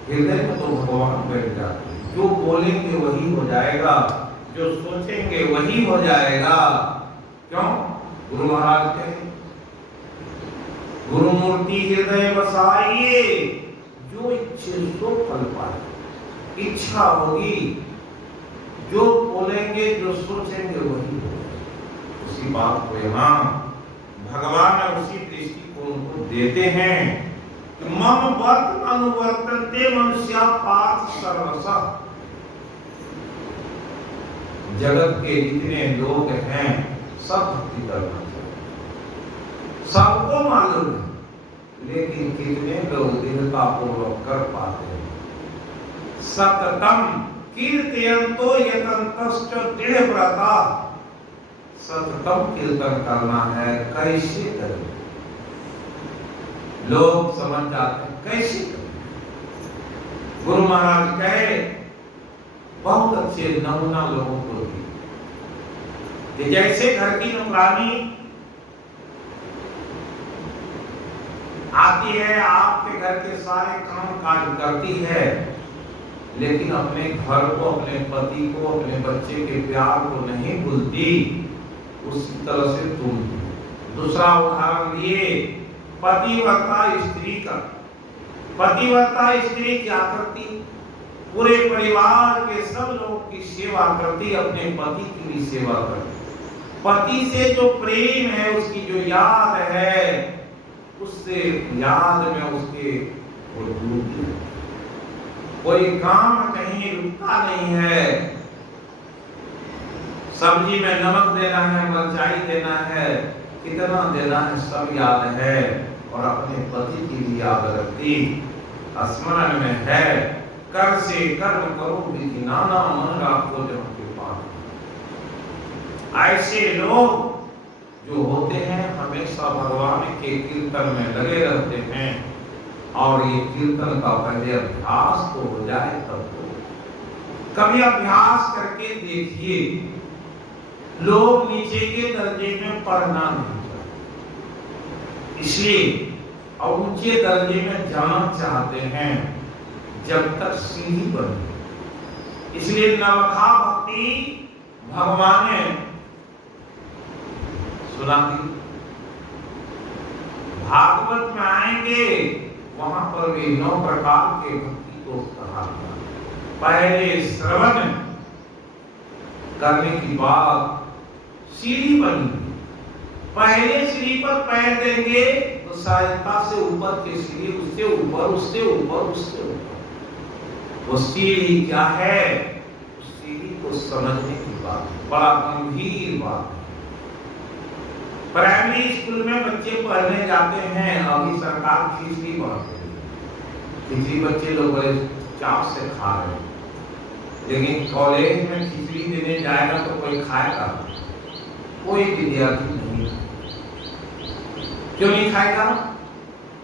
हृदय में तो भगवान बैठ जाते हैं। जो बोलेंगे वही हो जाएगा, जो सोचेंगे वही हो जाएगा। क्यों? गुरु महाराज कहे, गुरु मूर्ति हृदय बसाइए, जो इच्छे सो फल पाए। इच्छा होगी जो बोलेंगे जो सोचेंगे वही होगा। उसी बात को यहाँ भगवान उसी दृष्टिकोण को देते हैं कि मम वर्त अनुवर्तन्ते मनुष्या पार्थ सर्वशः। जगत के जितने लोग हैं सब भक्ति करना चाहिए, सबको मालूम है, लेकिन कितने लोग दृढ़ता पूर्वक कर पाते हैं। सततम कीर्तयन्तो यतन्तश्च दृढ़व्रता। सततम कीर्तन करना है, कैसे करें? लोग समझ जाते हैं कैसे करें। गुरु महाराज कहे बहुत अच्छे नमूना लोगों को दिए कि जैसे घर की नौकरानी आती है, आपके घर के सारे काम काज करती है, लेकिन अपने घर को, अपने पति को, अपने बच्चे के प्यार को नहीं भूलती, उसी तरह से तुम। दूसरा उदाहरण लिए पतिव्रता स्त्री का। पतिव्रता स्त्री क्या करती? पूरे परिवार के सब लोगों की सेवा करती, अपने पति की भी सेवा करती। पति से जो प्रेम है, उसकी जो याद है, उससे याद में उसके वो डूबती है। कोई काम कहीं रुकता नहीं है। सब्जी में नमक देना है, मिर्चाई देना है, कितना देना है, सब याद है, और अपने पति की भी याद रखती, स्मरण में है। कर से कर्म करो विधिनाना मन राखो जब के पास। ऐसे लोग जो होते हैं हमेशा भगवान के कीर्तन में लगे रहते हैं, और ये कीर्तन का पहले अभ्यास तो हो जाए तब तो। कभी अभ्यास करके देखिए, लोग नीचे के दर्जे में पढ़ना नहीं चाहते, इसलिए और ऊंचे दर्जे में जाना चाहते हैं जब तक सीढ़ी बने। इसलिए नवखा भक्ति भगवान ने सुनाती। भागवत में आएंगे, वहां पर भी 9 प्रकार के भक्ति को कहा गया। पहले श्रवण करने की बात सीढ़ी बनी। पहले सीढ़ी पर पैर देंगे तो सहायता से ऊपर की सीढ़ी, उससे ऊपर, उससे ऊपर, उससे ऊपर। वो सीढ़ी क्या है? उस सीढ़ी को समझने की बात, बड़ा गंभीर बात। प्राइमरी स्कूल में बच्चे पढ़ने जाते हैं, अभी सरकार खिचड़ी बांटती है। खिचड़ी बच्चे लोग बड़े चाव से खा रहे हैं, लेकिन कॉलेज में खिचड़ी देने जाएगा तो कोई खाएगा? कोई विद्यार्थी नहीं। क्यों नहीं खाएगा?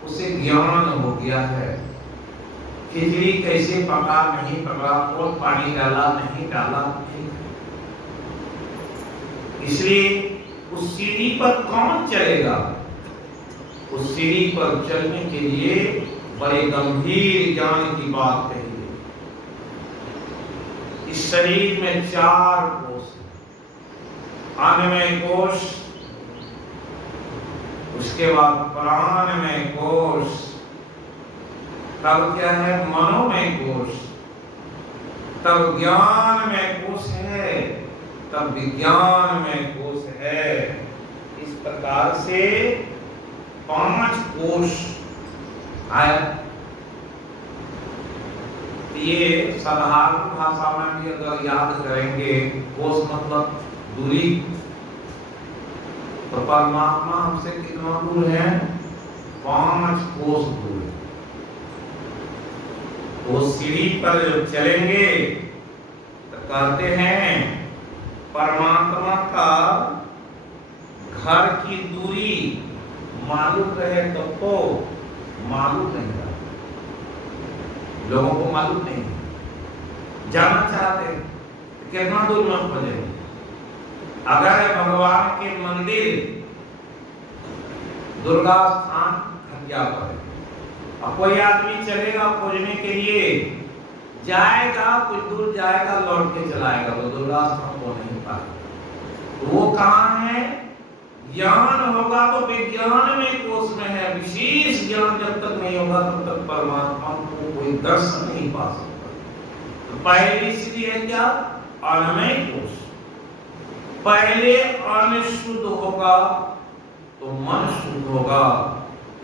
उसे ज्ञान हो गया है, खिचड़ी कैसे पका, नहीं पका, कौन पानी डाला, नहीं डाला, नहीं। इसलिए उस सीढ़ी पर कौन चलेगा? उस सीढ़ी पर चलने के लिए बड़े गंभीर ज्ञान की बात कही है। इस शरीर में 4 कोष हैं। अन्नमय कोष, उसके बाद प्राणमय कोष, तब क्या है? मनोमय कोष, तब ज्ञानमय कोष है, तब विज्ञानमय कोष है। इस प्रकार से 5 कोष आया। ये साधारण भाषा में भी अगर याद करेंगे, कोष मतलब दूरी, तो परमात्मा हमसे कितना दूर है? 5 कोष दूर। वो सीढ़ी पर जब चलेंगे तो कहते हैं परमात्मा का घर की दूरी मालूम रहे तो मालूम नहीं रहा। लोगों को मालूम नहीं, जाना चाहते हैं कितना दूर मत खोजे। अगर भगवान के मंदिर दुर्गा स्थान खटिया पर है, अब कोई आदमी चलेगा खोजने के लिए, जाएगा कुछ दूर जाएगा, लौट के चलाएगा, वो दुर्गा स्थान को नहीं पाएगा। तो वो कहाँ है? ज्ञान होगा तो विज्ञान में कोष में है। विशेष ज्ञान जब तक नहीं होगा तब तक परमात्मा को कोई दर्शन नहीं पा सकता। तो पहली सीढ़ी है क्या? अन्नमय कोश। पहले अन्न शुद्ध होगा तो मन शुद्ध होगा।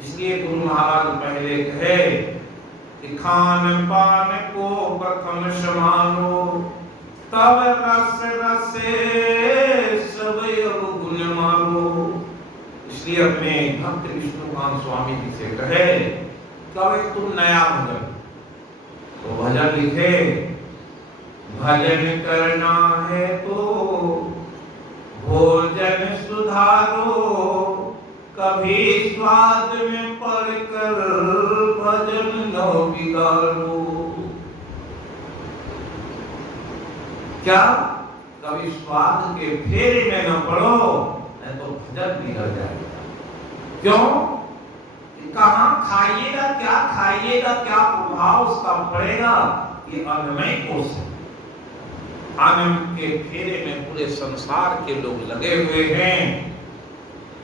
इसलिए गुरु महाराज पहले कहे कि खान पान को प्रथम समानो, तब रस रसे सब गुण मानो। इसलिए अपने भक्त विष्णुकांत स्वामी जी से कहे कभी तुम नया भजन, तो भजन लिखे, भजन करना है तो भोजन सुधारो, कभी स्वाद में पड़कर भजन न बिगाड़ो। क्या कभी स्वाद के फेरे में न पड़ो, नहीं तो भजन बिगड़ जाएगा। क्यों? कहाँ खाइएगा, क्या खाइएगा, क्या प्रभाव उसका पड़ेगा, ये अन्नमय कोश है। अन्न के फेरे में पूरे संसार के लोग लगे हुए हैं,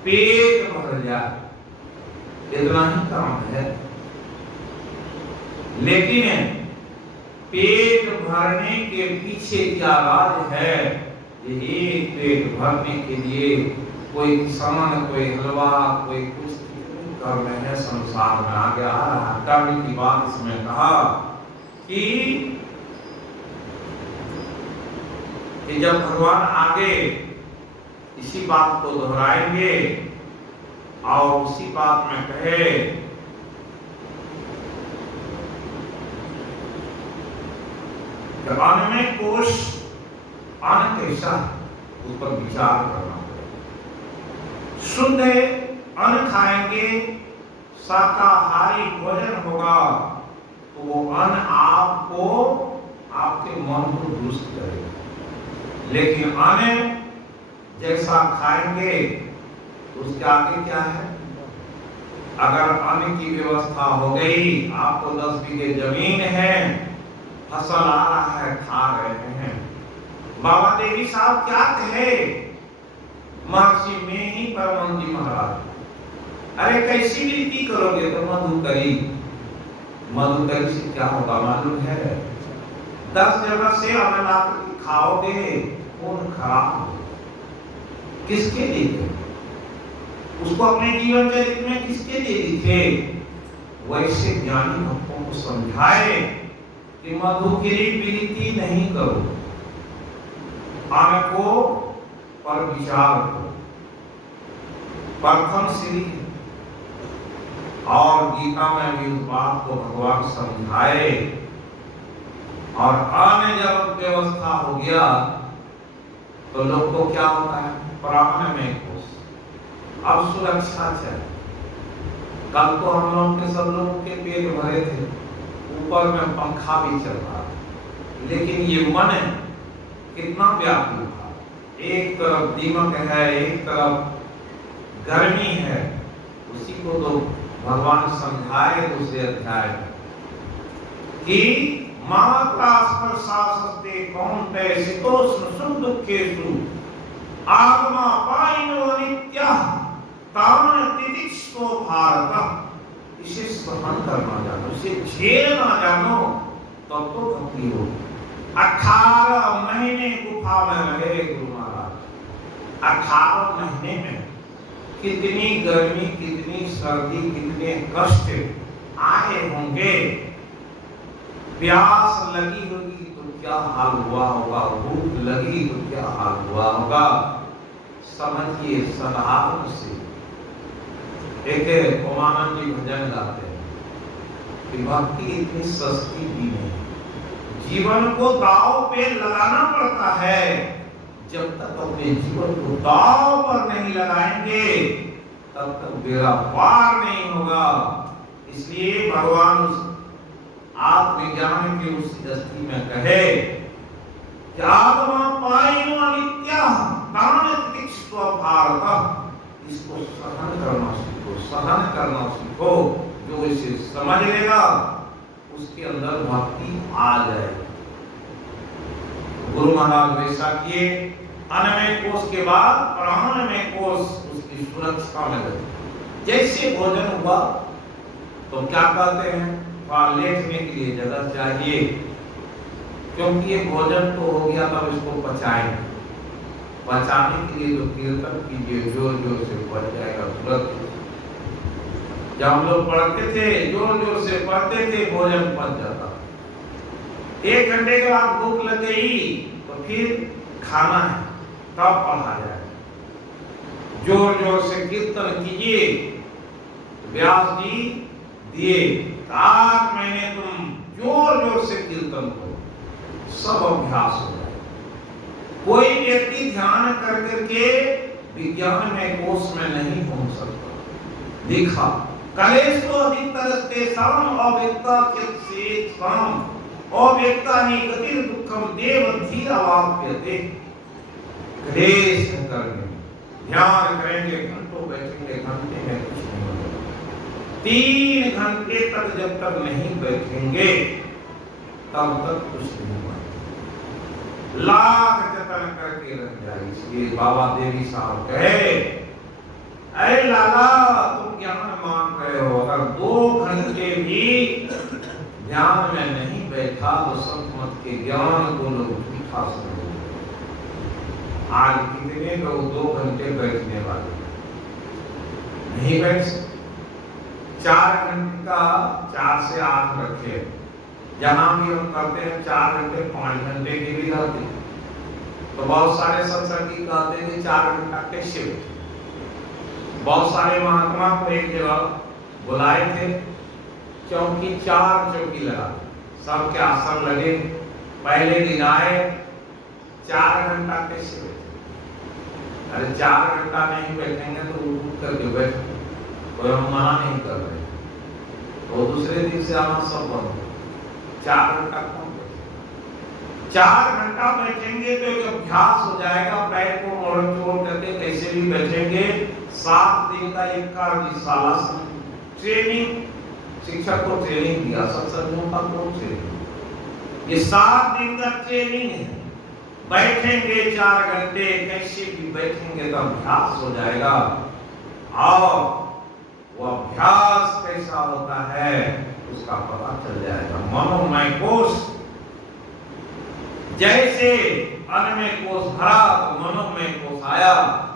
पेट भर जाए इतना ही काम है। लेकिन पेट भरने के पीछे क्या राज है, ये पेट भरने के लिए कोई सामान, कोई हलवा, कोई कुछ कर रहे हैं, संसार में आगे आ रहा है। कर्म की बात इसमें कहा कि जब भगवान आगे इसी बात को दोहराएंगे और उसी बात में कहे अन्नमय कोश, अन्न कैसा उस पर विचार करना पड़ेगा। शुद्ध अन्न खाएंगे, शाकाहारी भोजन होगा तो वो अन्न आपको, आपके मन को दुरुस्त करेगा। लेकिन अन्न जैसा खाएंगे उसके आगे क्या है? अगर अन्न की व्यवस्था हो गई, आपको 10 बीघे जमीन है, फसल आ रहा है, खा रहे हैं। बाबा देवी साहब क्या कहे महर्षि में ही परमानंद जी महाराज, अरे कैसी रीति करोगे तो मधुकरी। मधुकरी से क्या होगा मालूम है? 10 जगह से अन्न लाकर खाओगे, कौन खराब, किसके लिए? उसको अपने जीवन चरित्र में किसके लिए लिखे? वैसे ज्ञानी भक्तों को समझाए कि मधुकरी प्रीति नहीं करो, अन्न को पर विचार करो। प्रथम श्री और गीता में भी उस बात को भगवान समझाए। और अन्न जब व्यवस्था हो गया तो लोग को क्या होता है? प्राण में कोश, अब सुरक्षा चाहिए। कल तो हम लोग के सब लोगों के पेट भरे थे, ऊपर में पंखा भी चल रहा है, लेकिन ये मन कितना व्याकुल था। एक तरफ दीमक है, एक तरफ गर्मी है। उसी को तो भगवान समझाए दूसरे अध्याय में कि मात्रा स्पर्शास्ते कौन्तेय शीतोष्ण सुख दुखेषु आगमा पायिनो नित्यः तान तितिक्षो भारत। इसे सहन करना जानो, इसे झेलना जानो, तब तो भक्ति हो। 18 महीने गुफा में रहे गुरु महाराज। 18 महीने में कितनी गर्मी, कितनी सर्दी, कितने कष्ट आए होंगे। प्यास लगी होगी तो क्या हाल हुआ होगा, भूख लगी तो क्या हाल हुआ होगा। समझिए साधारण से एक ओमानंद जी भजन गाते हैं कि भक्ति इतनी सस्ती भी नहीं, जीवन को दांव पे लगाना पड़ता है। जब तक अपने जीवन को दांव पर नहीं लगाएंगे तब तक बेड़ा पार नहीं होगा। इसलिए भगवान उस आत्मज्ञान की उस दृष्टि में कहे कि आत्मा पायिनो नित्यः तान तितिक्षो भारत। इसको सहन करना सीखो, सहन करना सीखो। जो इसे समझ लेगा उसके अंदर भक्ति आ जाएगी। गुरु महाराज वैसा किए। अन्नमय कोश के बाद प्राणमय कोश उसकी सुरक्षा में लगे। जैसे भोजन हुआ तो क्या कहते हैं, लेटने के लिए जगह चाहिए। क्योंकि ये भोजन तो हो गया, तब इसको पचाएंगे। पचाने के लिए जो कीर्तन कीजिए, जोर जोर से पच जाएगा तुरंत। जब हम लोग पढ़ते थे, जोर जोर से पढ़ते थे, भोजन पच जाता। 1 घंटे के बाद भूख लग गई तो फिर खाना है, तब पढ़ा जाए। जोर जोर से कीर्तन कीजिए। व्यास जी दिए 8 महीने तुम जोर जोर से कीर्तन करो, सब अभ्यास हो जाए। कोई व्यक्ति ध्यान कर करके विज्ञान में कोष में नहीं पहुंच सकता। देखा कलेश तो अधिकतरस्ते साम अव्यक्ता चित्त साम अव्यक्ता ही गति दुखम देव धीरावाप्यते। कलेश करने ध्यान करेंगे, घंटों बैठेंगे, घंटे में कुछ नहीं होगा। 3 घंटे तक जब तक नहीं बैठेंगे तब तक कुछ नहीं होगा। लाख जतन करके रख जाए। इसलिए बाबा देवी साहब कहे, अरे लाला तुम ज्ञान मांग रहे हो, अगर 2 घंटे भी ध्यान में नहीं बैठा तो संत मत के ज्ञान को लोग झूठा समझेंगे। आज कितने लोग 2 घंटे बैठने वाले नहीं बैठ सकते। 4 घंटे का 4 से 8 रखे। जहां भी हम करते हैं 4 घंटे 5 घंटे के भी रहते हैं। तो बहुत सारे सत्संगी कहते हैं कि 4 घंटा कैसे बैठे। बहुत सारे महात्मा को एक जगह बुलाए थे, चौकी 4 चौकी लगा, सबके आसन लगे, पहले गिनाए 4 घंटा कैसे बैठे। अरे 4 घंटा नहीं बैठेंगे तो उठ करके बैठो, कोई हम मना नहीं कर रहे। तो दूसरे दिन से आना सब बंद। 4 घंटा कौन बैठेगा? 4 घंटा बैठेंगे तो एक अभ्यास हो जाएगा। पैर को मोड़ चोड़ करके कैसे भी बैठेंगे। 7 दिन का एक कार्यशाला ट्रेनिंग, शिक्षक को ट्रेनिंग दिया, सत्संगों का कौन ट्रेनिंग। ये 7 दिन का ट्रेनिंग है। बैठेंगे 4 घंटे, कैसे भी बैठेंगे तो अभ्यास हो जाएगा। और वो अभ्यास कैसा होता है उसका पता चल जाएगा। मनोमय कोश, जैसे अन्न में कोश भरा तो मनोमय कोश आया।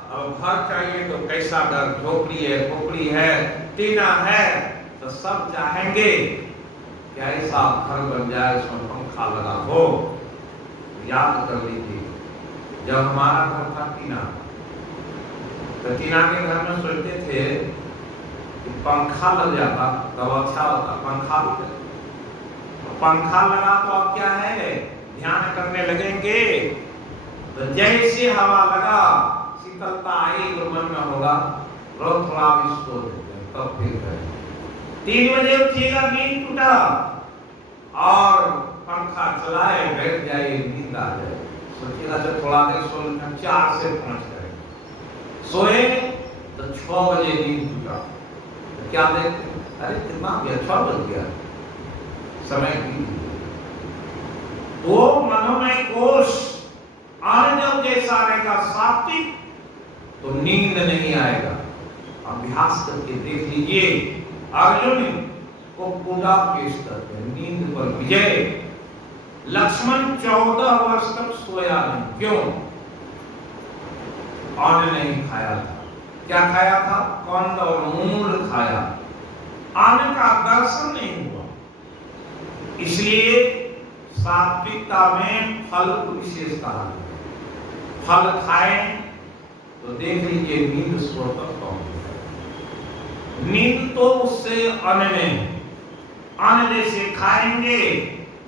अब घर चाहिए तो कैसा घर, झोपड़ी है, खोपड़ी है, टीना है, तो सब चाहेंगे कि ऐसा घर बन जाए, उसमें पंखा लगा हो। याद कर लीजिए, जब हमारा घर था टीना, तो टीना के घर में सोचते थे पंखा लग जाता तब अच्छा होता। पंखा लगा तो अब क्या है, ध्यान करने लगेंगे तो जैसे हवा लगा, शीतलता आई तो मन में होगा थोड़ा भी सो लेते हैं, तब फिर करें। 3 बजे उठिएगा, नींद टूटा और पंखा चलाए, बैठ जाए, नींद आ जाए। सोचिएगा जब थोड़ा देर सो लेते, 4 से 5 करें। सोए तो 6 बजे नींद टूटा, क्या देखते, अरे कितना गया, 6 बज गया, समय की। तो मनोमय कोश आनंद जैसा रहेगा सात्विक, तो नींद नहीं आएगा। अभ्यास करके देख लीजिए। अर्जुन को पूरा पेश करते हैं, नींद पर विजय। लक्ष्मण 14 वर्ष तक सोया नहीं, क्यों? अन्न नहीं खाया था। क्या खाया था? कंद और मूल खाया। अन्न का दर्शन नहीं हुआ। इसलिए सात्विकता में फल को विशेष कहा है। फल खाएं तो देख लीजिए नींद स्वतः पहुंच। नींद तो उससे अन्न में, अन्न जैसे खाएंगे,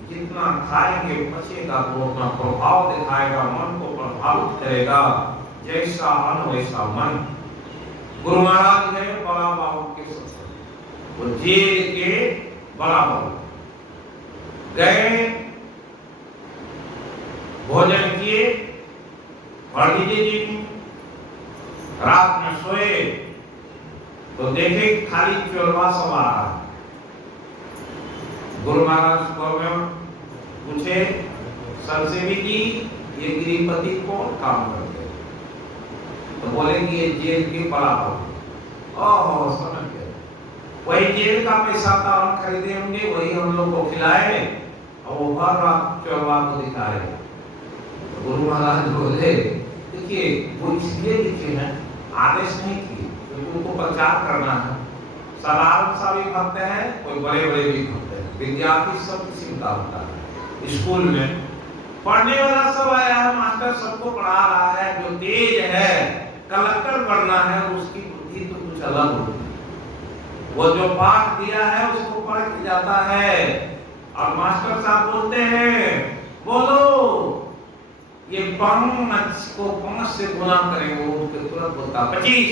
जितना खाएंगे पचेगा तो अपना प्रभाव दिखाएगा, मन को प्रभावित करेगा। जैसा अन्न वैसा मन। गुरु महाराज है बड़ा बाबू के सत्संग, वो जेल के बड़ा बाबू गए, भोजन किए, पढ़ लीजिए जी। रात में सोए तो देखे खाली चोरवा सब आ रहा है। गुरु महाराज को पूछे, सरसेवी जी ये गृहपति कौन काम करते? तो बोले कि ये जेल के बड़ा बाबू। ओहो, समझ गए, वही जेल का पैसा था, हम खरीदे होंगे, वही हम लोग को खिलाए और वो हर रात चौबा को दिखाए। तो गुरु महाराज बोले देखिए वो इसलिए लिखे हैं, आदेश नहीं किए, क्योंकि उनको प्रचार करना है। साधारण सा भी भक्त है, कोई बड़े बड़े भी भक्त है, विद्यार्थी सब किसी का होता है। स्कूल में पढ़ने वाला सब आया है, मास्टर सबको पढ़ा रहा है, जो तेज है कलेक्टर बनना है उसकी बुद्धि तो कुछ अलग होती है। वो जो पाठ दिया है उसको पढ़ के जाता है और मास्टर साहब बोलते हैं बोलो ये 5 को 5 से गुना करेंगे, वो उसके तुरंत बोलता 25।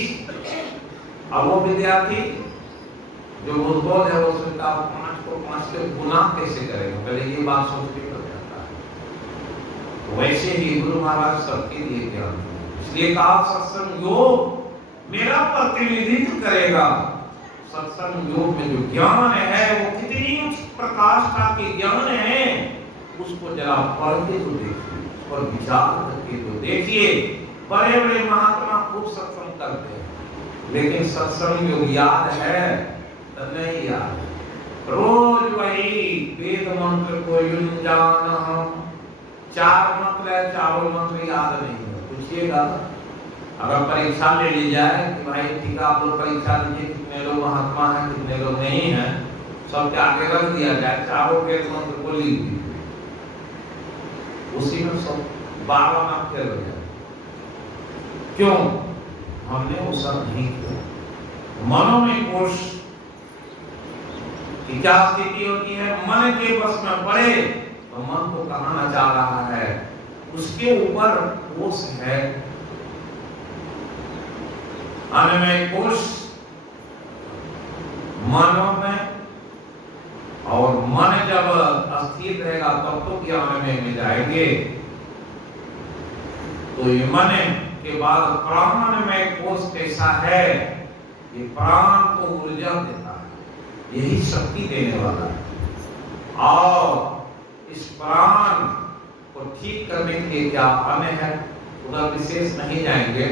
अब वो विद्यार्थी जो बुद्धबोध है वो सोचता 5 को 5 से गुना कैसे करेंगे, पहले ये बात सोच के कर जाता है। तो वैसे ही गुरु महाराज सबके लिए ज्ञान, इसलिए कहा सत्संग योग मेरा प्रतिनिधित्व करेगा। सत्संग योग में जो ज्ञान है वो कितनी उच्च प्रकाश का के ज्ञान है, उसको जरा पढ़ के तो देखिए और विचार करके तो देखिए। बड़े बड़े महात्मा खूब सत्संग करते हैं, लेकिन सत्संग योग याद है तो नहीं याद। रोज वही वेद मंत्र को युंजान, 4 मंत्र है, चारों मंत्र याद नहीं है। पूछिएगा अगर परीक्षा ले ली जाए कि भाई ठीक है आप लोग परीक्षा लीजिए, कितने लोग महात्मा हैं कितने लोग नहीं हैं, सबके आगे रख दिया जाए, चारों वेद मंत्र को लिख दीजिए, उसी में सब 12 मार्क फेल हो जाए। क्यों? हमने वो सब नहीं किया। मनो में कोश की क्या स्थिति होती है, मन के बस में पड़े तो मन को कहाँ नचा रहा है, उसके ऊपर कोश है। अन्नमय कोश मनो में, और मन जब अस्थिर रहेगा तब तो ज्ञान में जाएंगे। तो ये मन के बाद प्राण में कोश कैसा है, ये प्राण को ऊर्जा देता है, यही शक्ति देने वाला है। और इस प्राण को ठीक करने के लिए क्या अन्य है, उधर विशेष नहीं जाएंगे।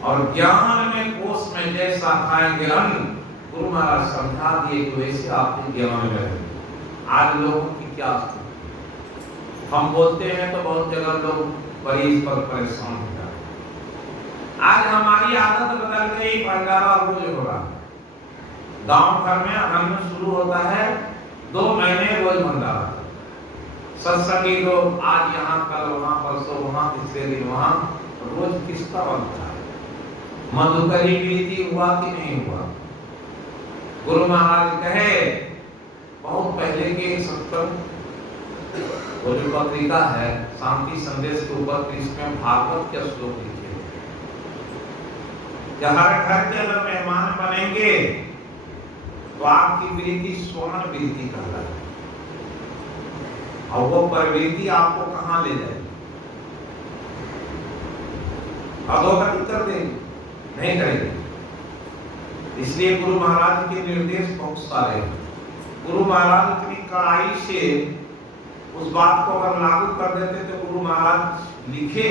और ज्ञान में कोश में जैसा खाएंगे अन्न, गुरु महाराज समझा दिए कि वैसे आपके ज्ञान में रहेंगे। आज लोगों की क्या स्थिति, हम बोलते हैं तो बहुत जगह लोग बड़ी इस पर परेशान हो जाते हैं। आज हमारी आदत बदल गई, भंडारा रोज हो रहा है, गांव घर में अन्न शुरू होता है, 2 महीने रोज भंडारा। सत्संगी लोग आज यहाँ कल वहाँ, परसों वहाँ, तीसरे दिन वहाँ, रोज किसका बनता है। मधुकरी प्रीति हुआ कि नहीं हुआ? गुरु महाराज कहे बहुत पहले के सत्संग, वो जो पत्रिका है शांति संदेश के ऊपर कृष्ण भागवत के श्लोक लिखे, हर घर के अगर मेहमान बनेंगे तो आपकी प्रीति स्वर्ण प्रीति कहलाएगी, और वो प्रवृत्ति आपको कहाँ ले जाएगी, अधोगति कर देंगे, नहीं करेंगे। इसलिए गुरु महाराज के निर्देश बहुत सारे हैं। गुरु महाराज इतनी कड़ाई से उस बात को अगर लागू कर देते तो गुरु महाराज लिखे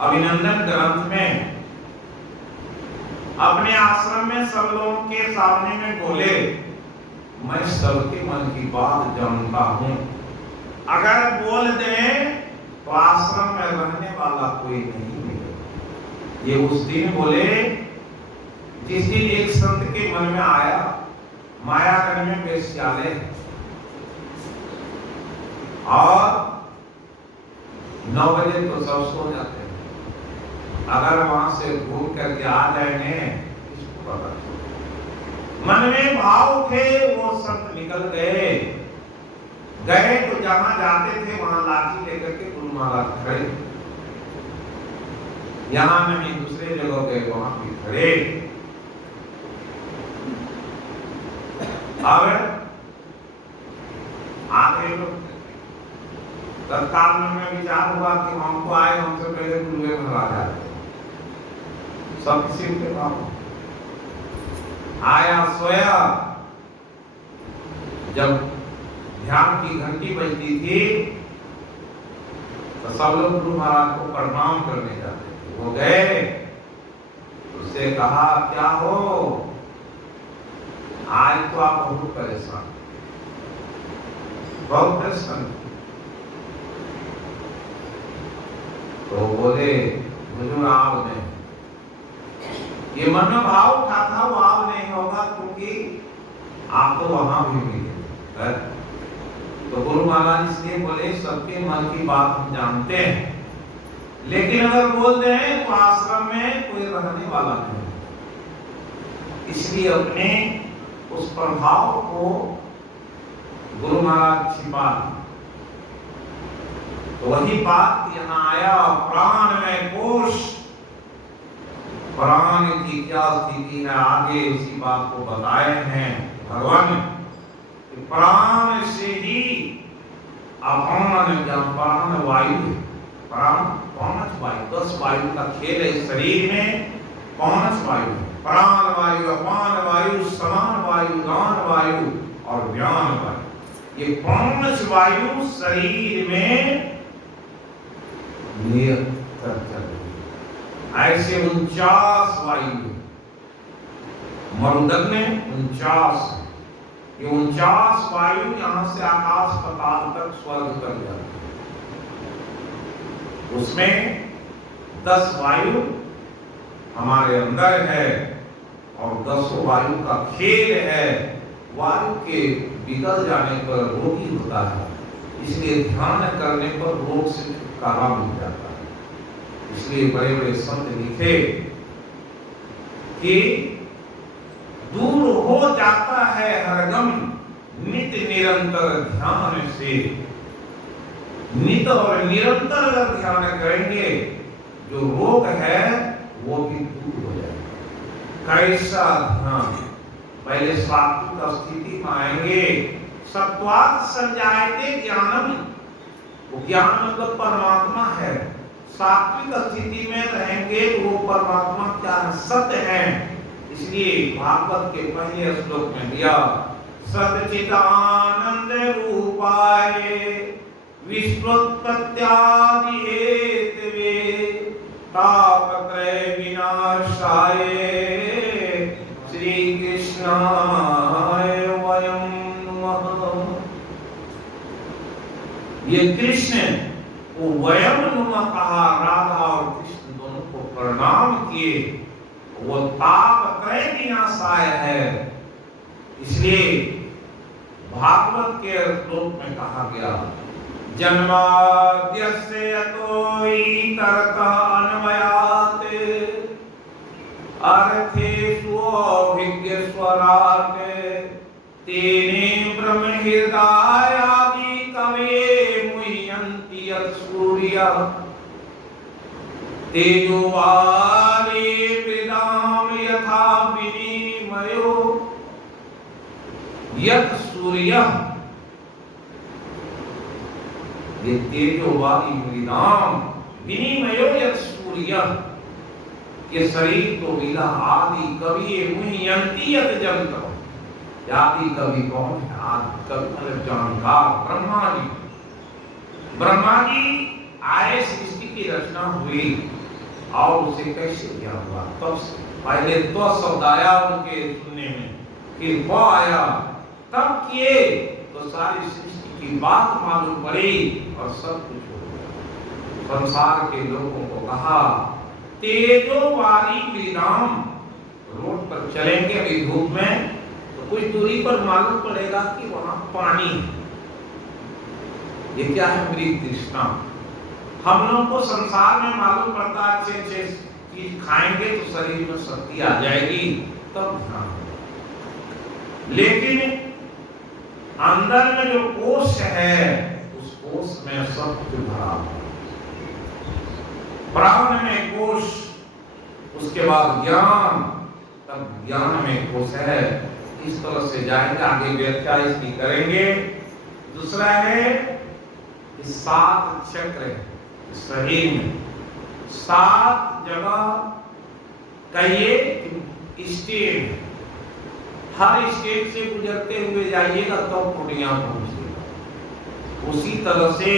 अभिनंदन ग्रंथ में, अपने आश्रम में सब लोगों के सामने में बोले मैं सबके मन की बात जानता हूं, अगर बोल दें तो आश्रम में रहने वाला कोई नहीं मिलेगा। ये उस दिन बोले जिस दिन एक संत के मन में आया मायागढ़ में वेश्यालय और 9 बजे तो सब सो जाते हैं, अगर वहां से घूम करके आ जाएंगे इसको पता। मन में भाव थे, वो संत निकल गए तो जहां जाते थे वहां लाठी लेकर के गुरु महाराज खड़े, यहां नहीं दूसरे जगह गए वहां भी खड़े। अब आगे तत्काल में विचार हुआ कि हमको आए, हमसे पहले गुरुए महाराज आए, सब किसी के पास आया, सोया। जब ध्यान की घंटी बजती थी तो सब लोग गुरु महाराज को प्रणाम करने जाते थे। वो गए, उससे कहा क्या हो, आज तो आप बहुत परेशान। बहुत प्रसन्न। तो बोले हुजूर आप नहीं, ये मन में भाव उठा था वो आप नहीं होगा, क्योंकि आप तो वहां भी मिले। तो गुरु महाराज इसलिए बोले सबके मन की बात हम जानते हैं, लेकिन अगर बोल दें तो आश्रम में कोई रहने वाला नहीं, इसलिए अपने उस प्रभाव को गुरु महाराज छिपा। तो वही बात यहाँ आया, प्राण में कोश, प्राण की क्या स्थिति है आगे उसी बात को बताए हैं भगवान। प्राण से ही अपान, प्राण वायु, प्राण 5 वायु, 10 वायु का खेल है इस शरीर में। 5 वायु, प्राण वायु, अपान वायु, समान वायु, दान वायु और व्यान वायु। ये 5 वायु शरीर में निरंतर चल रही। ऐसे 49 वायु मरुदगन में 49, ये 49 वायु यहाँ से आकाश पाताल तक स्वर्ग तक जाती है। उसमें 10 वायु हमारे अंदर है और 10 वायु का खेल है। वायु के बिगड़ जाने पर रोग ही होता है, इसलिए ध्यान करने पर रोग से छुटकारा मिल जाता है। इसलिए बड़े बड़े संत लिखे कि दूर हो जाता है हर गम नित्य निरंतर ध्यान से। नित्य और निरंतर अगर ध्यान करेंगे जो रोग है वो भी दूर हो जाएगा। कैसा ध्यान? पहले सात्विक स्थिति में आएंगे, सत्वात् संजायते ज्ञानम, वो ज्ञान मतलब परमात्मा है। सात्विक स्थिति में रहेंगे तो वो परमात्मा क्या है? सत्य है। इसलिए भागवत के पहले श्लोक में दिया, सच्चिदानंद रूपाय विश्वोत्पत्त्यादि हेतवे तापत्रय विनाशाय श्री कृष्णाय वयं नमः। ये कृष्ण वो वयम नुमा कहा, राधा और कृष्ण दोनों को प्रणाम किए। वो तापत्रय विनाशाय है, इसलिए भागवत के श्लोक में कहा गया, जन्माद्यस्य यतोऽतरतः अन्वयात् अर्थेषु अभिज्ञस्वराट् तेने ब्रह्महृदायादि कवे मुह्यन्ति यत् सूर्यः तेजोवारी मृदाम यथा विनिमयो यत् सूर्यः। ये तेजोवारी मृदाम विनिमयो यत् सूर्यः, ये शरीर तो मिला आदि कवि मुह्यन्ति यत् जंतु। आदि कवि कौन है? आदि कवि मतलब जानकार ब्रह्मा जी। ब्रह्मा जी आए, सृष्टि की रचना हुई और उसे कैसे ज्ञान हुआ? तब पहले तो शब्द आया उनके सुनने में, फिर वो आया, तब किए तो सारी सृष्टि की बात मालूम पड़ी और सब कुछ हो गया। संसार के लोगों को कहा तेजोवारी मृदाम, रोड पर चलेंगे अभी धूप में तो कुछ दूरी पर मालूम पड़ेगा कि वहां पानी है। ये क्या है? मृग तृष्णा। हम लोगों को संसार में मालूम पड़ता अच्छे अच्छे चीज खाएंगे तो शरीर में शक्ति आ जाएगी, तब ध्यान। लेकिन अंदर में जो कोश है उस कोश में सब कुछ भरा हुआ। प्राण में कोश, उसके बाद ज्ञान, तब ज्ञान में कोश है। इस तरह से जाएंगे, आगे व्याख्या इसकी करेंगे। दूसरा है 7 चक्र शरीर में, 7 जगह कहिए स्टेज, हर स्टेज से गुजरते हुए जाइएगा तब पूर्णिया पहुंचेगा। उसी तरह से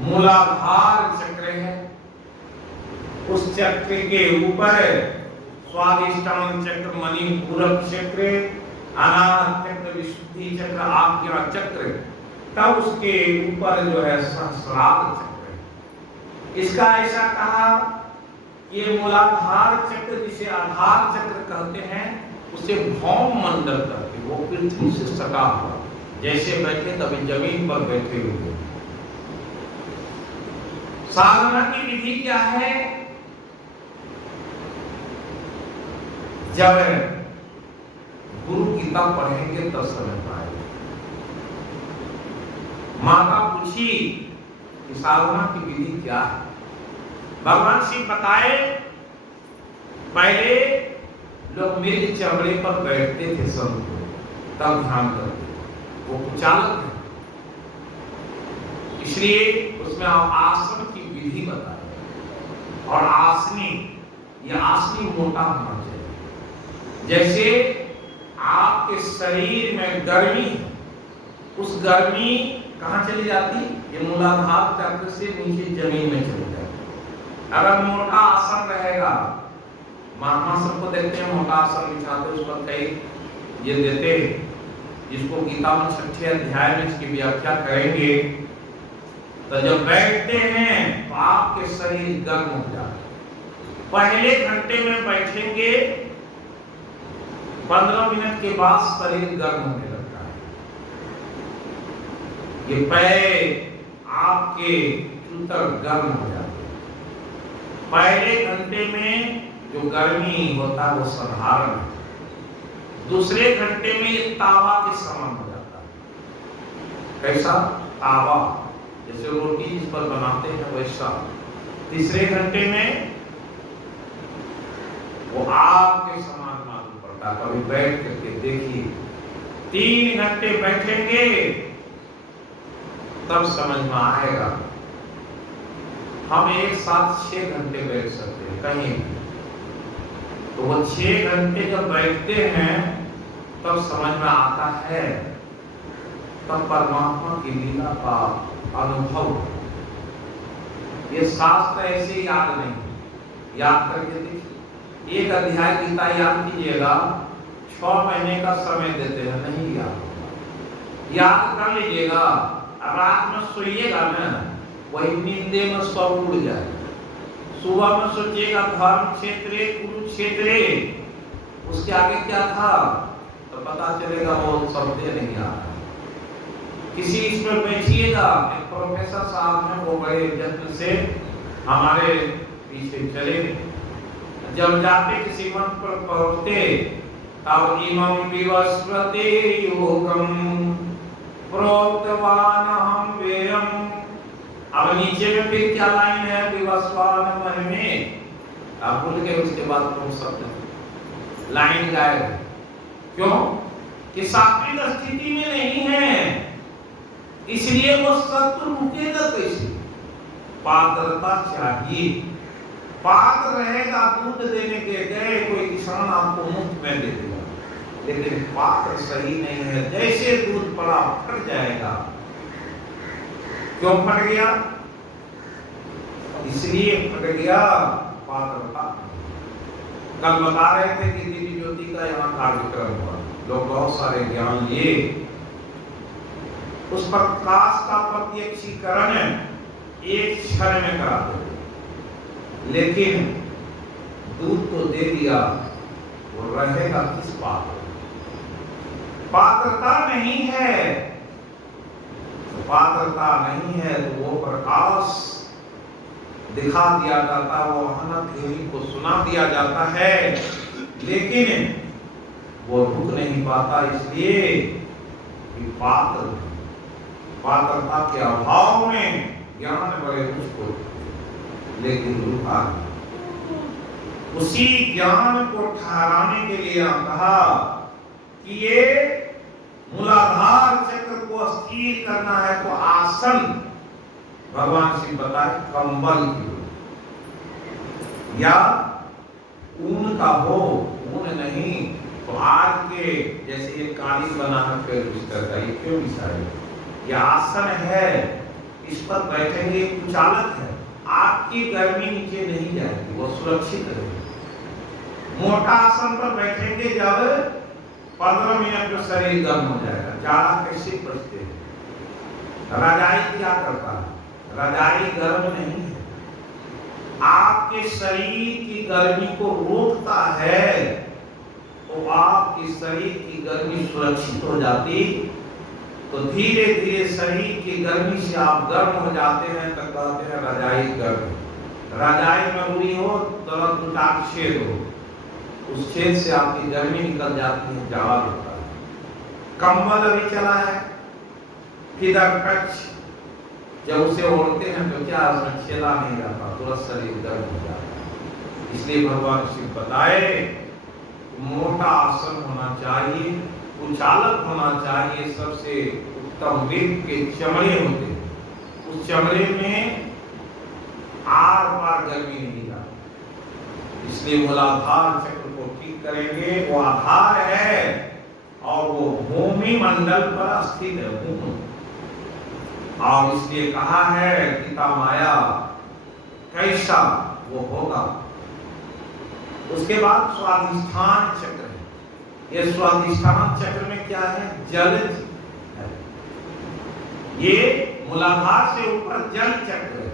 मूलाधार चक्र है, उस चक्र के ऊपर स्वादिष्टान चक्र, मणिपूरक चक्र, अनाहत चक्र, विशुद्धि चक्र, आज्ञा चक्र, तब उसके ऊपर जो है सहस्रार चक्र है। इसका ऐसा कहा, ये मूलाधार चक्र जिसे आधार चक्र कहते हैं, उसे भौम मंडल कहते हैं। वो पृथ्वी से सटा हुआ, जैसे बैठे तभी जमीन पर बैठे हुए। साधना की विधि क्या है? जब गुरु किताब पढ़ेंगे तब समझ पाएंगे। माता पूछी कि साधना की विधि क्या है? भगवान शिव बताए, पहले लोग मृग चमड़े पर बैठते थे संत, तब ध्यान करते, वो कुचालक है, इसलिए उसमें आसन की विधि बताई। और आसनी, ये आसनी मोटा होना चाहिए। जैसे आपके शरीर में गर्मी, उस गर्मी कहाँ चली जाती? ये मूलाधार चक्र से नीचे जमीन में चली जाती। अगर मोटा आसन रहेगा, महात्मा सबको देखते हैं मोटा आसन बिछाते, उस पर कई ये देते, जिसको गीता में 6ठे अध्याय में इसकी व्याख्या करेंगे। तो जब बैठते हैं तो आपके शरीर गर्म हो जाता है। पहले घंटे में बैठेंगे, 15 मिनट के बाद शरीर गर्म होने लगता है। ये पैर आपके जूतर गर्म हो जाते हैं। पहले घंटे में जो गर्मी होता है वो साधारण है, दूसरे घंटे में ये तावा के समान हो जाता है। कैसा? तावा, जैसे रोटी जिस पर बनाते हैं वैसा। तीसरे घंटे में वो आग के समान मालूम पड़ता है। कभी बैठ करके देखिए, 3 घंटे बैठेंगे तब समझ में आएगा। हम एक साथ 6 घंटे बैठ सकते हैं कहीं, तो वो 6 घंटे जब बैठते हैं तब समझ में आता है, तब परमात्मा की लीला का अनुभव। ये शास्त्र ऐसे याद नहीं, याद करके देखिए। एक अध्याय गीता याद कीजिएगा, 6 महीने का समय देते हैं, नहीं याद। याद कर लीजिएगा, रात में सोइएगा ना, वही नींदे में सब उड़ जाए। सुबह में सोचिएगा धर्म क्षेत्र कुरुक्षेत्र, उसके आगे क्या था तो पता चलेगा वो शब्द नहीं आ रहा। किसी इसमें बैठिएगा, एक प्रोफेसर साहब हैं, वो बड़े यत्न से हमारे पीछे चले। जब जाते किसी मंत्र पर पहुंचते, तब इमं विवस्वते योगम प्रोक्तवान हम वेयम। अब नीचे में फिर क्या लाइन है? विवस्वान मन में, आप भूल गए, उसके बाद तुम शब्द लाइन गायब। क्यों? कि सात्विक स्थिति में नहीं है, इसलिए वो सत्व रुकेगा कैसे? पात्रता चाहिए। पात्र रहेगा, दूध देने के गए कोई किसान आपको मुफ्त में दे देगा, लेकिन पात्र सही नहीं है, जैसे दूध पड़ा फट जाएगा। क्यों फट गया? इसलिए फट गया पात्रता। कल बता रहे थे कि दिव्य ज्योति का यहाँ कार्यक्रम हुआ, लोग बहुत सारे ज्ञान लिए। उस प्रकाश का प्रत्यक्षीकरण एक क्षण में करा दो, लेकिन दूध तो दे दिया, वो रहेगा किस पात्र? पात्रता नहीं है, पात्रता नहीं है तो वो प्रकाश दिखा दिया जाता, वो अनंत देवी को सुना दिया जाता है, लेकिन वो रुक नहीं पाता, इसलिए कि पात्रता के अभाव में ज्ञान बड़े मुझको, लेकिन रुका। उसी ज्ञान को ठहराने के लिए कहा कि ये मूलाधार चक्र को स्थिर करना है तो आसन भगवान शिव बताए कंबल की या ऊन का हो, ऊन नहीं तो आज के जैसे ये कालीन बना है फिर उसका ये क्यों बिछाए? ये आसन है, इस पर बैठेंगे, कुचालक है, आपकी गर्मी नीचे नहीं जाएगी, वो सुरक्षित रहेगी। मोटा आसन पर बैठेंगे जब 15 मिनट में शरीर गर्म हो जाएगा। जाड़ा कैसे बचते हैं? रजाई क्या करता है? रजाई गर्म नहीं है, आपके शरीर की गर्मी को रोकता है, तो आपके शरीर की गर्मी सुरक्षित हो जाती, तो धीरे धीरे शरीर की गर्मी से आप गर्म हो जाते हैं, तब कहते हैं रजाई गर्म। रजाई में उड़ी हो तुरंत दूटा छेद हो, उस छेद से आपकी गर्मी निकल जाती है, जाड़ा होता है। कंबल अभी चला है, फिदर कच्छ, जब उसे ओढ़ते हैं तो क्या उसमें छेदा नहीं रहता, तुरंत शरीर गर्म हो जाता है। इसलिए भगवान शिव बताए मोटा आसन होना चाहिए, उचालक होना चाहिए। सबसे उत्तम मृग के चमड़े होते हैं, उस चमड़े में आर पार गर्मी नहीं जाती। इसलिए मूलाधार चक्र को ठीक करेंगे, वो आधार है और वो भूमि मंडल पर स्थित है, भूमि। और इसलिए कहा है गीता माया कैसा वो होगा। उसके बाद स्वाधिष्ठान चक्र है। ये स्वाधिष्ठान चक्र में क्या है? जल है। ये मूलाधार से ऊपर जल चक्र है,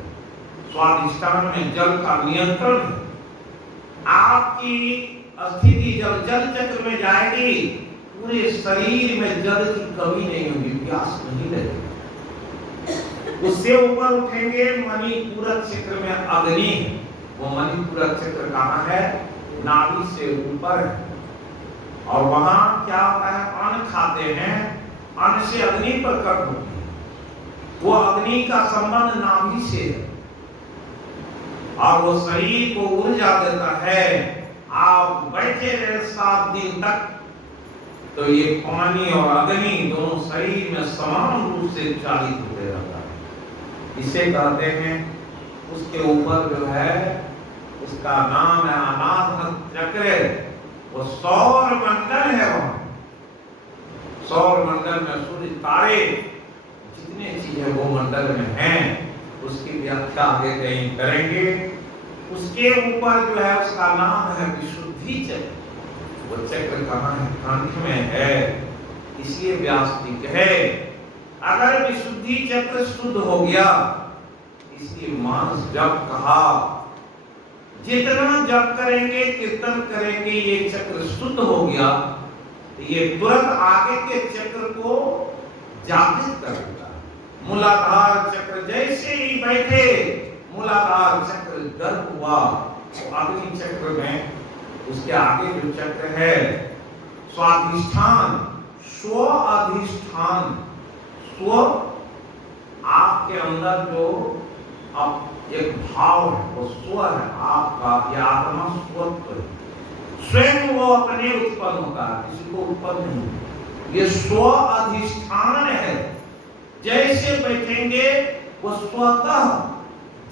स्वाधिष्ठान में जल का नियंत्रण है। आपकी स्थिति जब जल चक्र में जाएगी, पूरे शरीर में जल की कमी नहीं होगी, प्यास नहीं लगेगी। उससे ऊपर उठेंगे, मणिपूरक चक्र में अग्नि है। वो मणिपूरक चक्र कहाँ है? नाभि से ऊपर है। और वहां क्या होता है? अन्न खाते हैं, अन्न से अग्नि प्रकट होती है। वो अग्नि का संबंध नाभि से है और वो शरीर को ऊर्जा देता है। आप बैठे रहे 7 दिन तक, तो ये पानी और अग्नि दोनों शरीर में समान रूप से चालित होते रहता है। इसे कहते हैं, उसके ऊपर जो है उसका नाम है अनाहत चक्र। वो सौर मंडल है। वहां सौर मंडल में सूर्य तारे जितने चीजें वो मंडल में हैं, उसकी व्याख्या आगे कहीं करेंगे। उसके ऊपर जो है उसका नाम है विशुद्धि चक्र। वो चक्र कहाँ है? कंठ में है। इसलिए व्यास जी कहे अगर विशुद्धि चक्र शुद्ध हो गया, इसलिए मानस जप कहा, जितना जप करेंगे कीर्तन करेंगे ये चक्र शुद्ध हो गया, तो ये तुरंत आगे के चक्र को जागृत कर देता। मूलाधार चक्र जैसे ही बैठे, मूलाधार चक्र गर्म हुआ, तो अग्नि चक्र में उसके आगे जो चक्र है स्वाधिष्ठान, स्व अधिष्ठान, स्व आपके अंदर जो अब एक भाव है वो स्व है आपका, ये आत्मा स्वत्व है। स्वयं वो अपने उत्पन्न होता है, किसी को उत्पन्न नहीं। ये स्व अधिष्ठान है। जैसे बैठेंगे वो स्वतः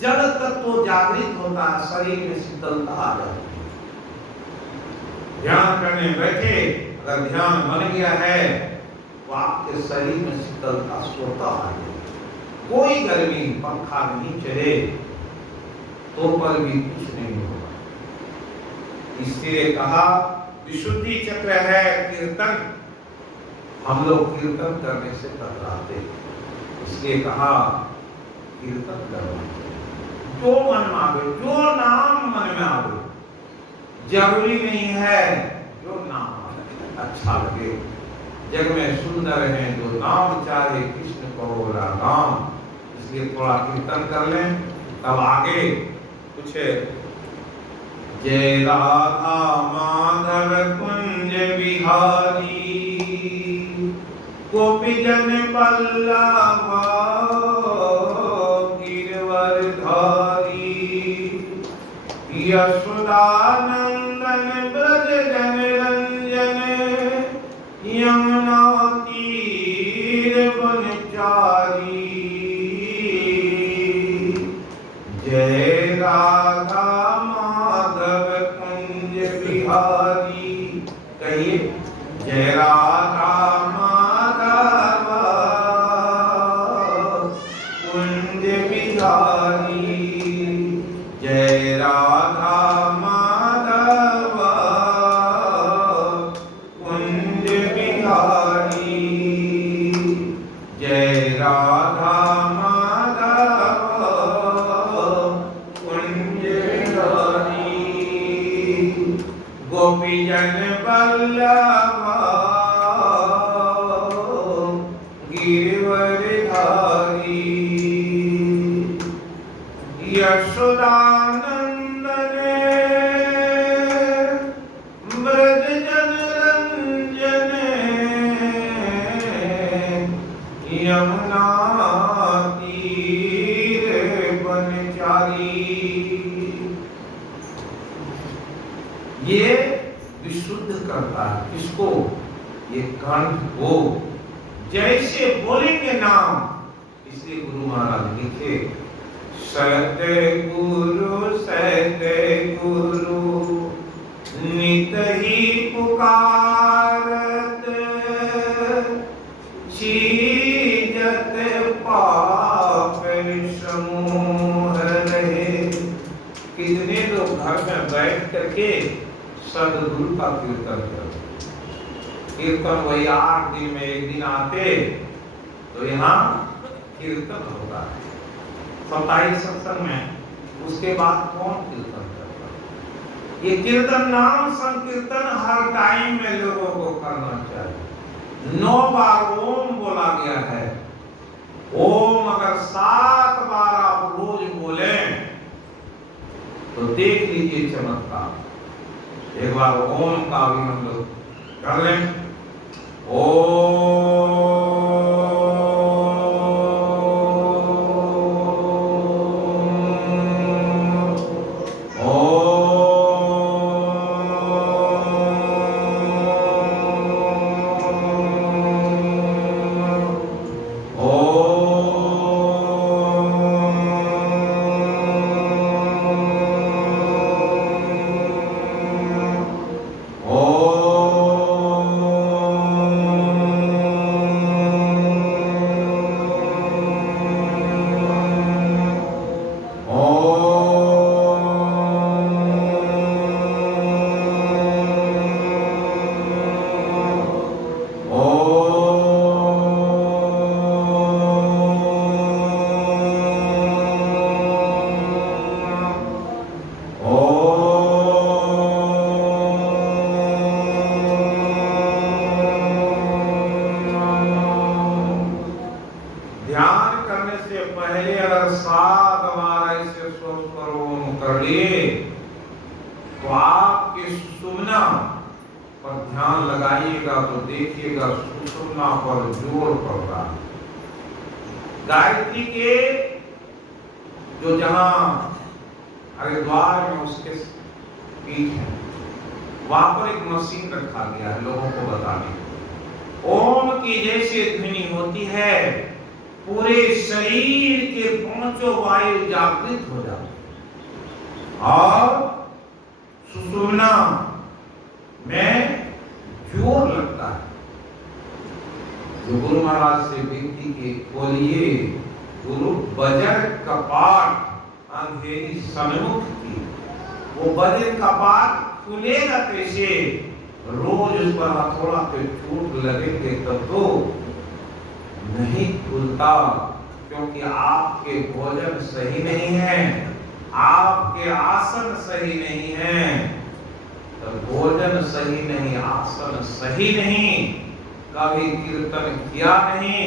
जड़ तत्व जागृत होता है, शरीर में शीतलता आ जाती है। ध्यान करने बैठे, अगर ध्यान बन गया है तो आपके शरीर में शीतलता स्वतः आ जाएगी। कोई गर्मी, पंखा नहीं चले तो पर भी कुछ नहीं होगा। इसलिए कहा विशुद्धि चक्र है कीर्तन। हम लोग कीर्तन करने से कतराते, इसलिए कहा कीर्तन करो। जो मन में आवे, जो नाम मन में आवे, जरूरी नहीं है जो नाम अच्छा लगे। जग में सुंदर है जो नाम चाहे, कृष्ण को बोला नाम। इसलिए थोड़ा कीर्तन कर लें, तब आगे कुछ जय राधा माधव कुंज बिहारी, गोपी जन वल्लभा गिरवरधारी, यशोदानंदन ब्रज जन रंजन, यमुना तीर वनचारी। जय राधा माधव कुंज बिहारी। कहिए जय राधा माधव कुंज बिहारी, जय राधा माधव कुंज बिहारी, जय राधा गोपी जन वल्लभा गिरिवरधारी यशोदानंदने ब्रज जन रंजने यमुना तीर बनचारी। ये विशुद्ध करता है किसको? ये कंठ को। जैसे बोलेंगे नाम, इसलिए गुरु महाराज लिखे सतगुरु नित ही पुकारत चीजत पाप समूह रहे। कितने लोग घर में बैठ करके सदगुरु का कीर्तन करते। कीर्तन वही 8 दिन में एक दिन आते तो यहाँ कीर्तन होता है साप्ताहिक सत्संग में। उसके बाद कौन कीर्तन करता? ये कीर्तन नाम संकीर्तन हर टाइम में लोगों को करना चाहिए। 9 बार ओम बोला गया है। ओम अगर 7 बार आप रोज बोले तो देख लीजिए चमत्कार। एक बार ओम का भी हम लोग कर लें। गायत्री के जो जहां हरिद्वार में उसके पीठ है, वहां पर एक मशीन रखा गया है लोगों को बताने। ओम की जैसे ध्वनि होती है, पूरे शरीर के 5 वायु जागृत हो जाते और सुषुम्ना में जोर लगता है। जो गुरु महाराज से विनती के बोलिए, गुरु बजर कपाट अंधेरी सन्मुख की। वो बजर कपाट खुलेगा कैसे? रोज उस पर हथौड़ा पे चोट लगेंगे तब तो नहीं खुलता, क्योंकि आपके भोजन सही नहीं है, आपके आसन सही नहीं है। तो भोजन सही नहीं, आसन सही नहीं, कभी कीर्तन किया नहीं,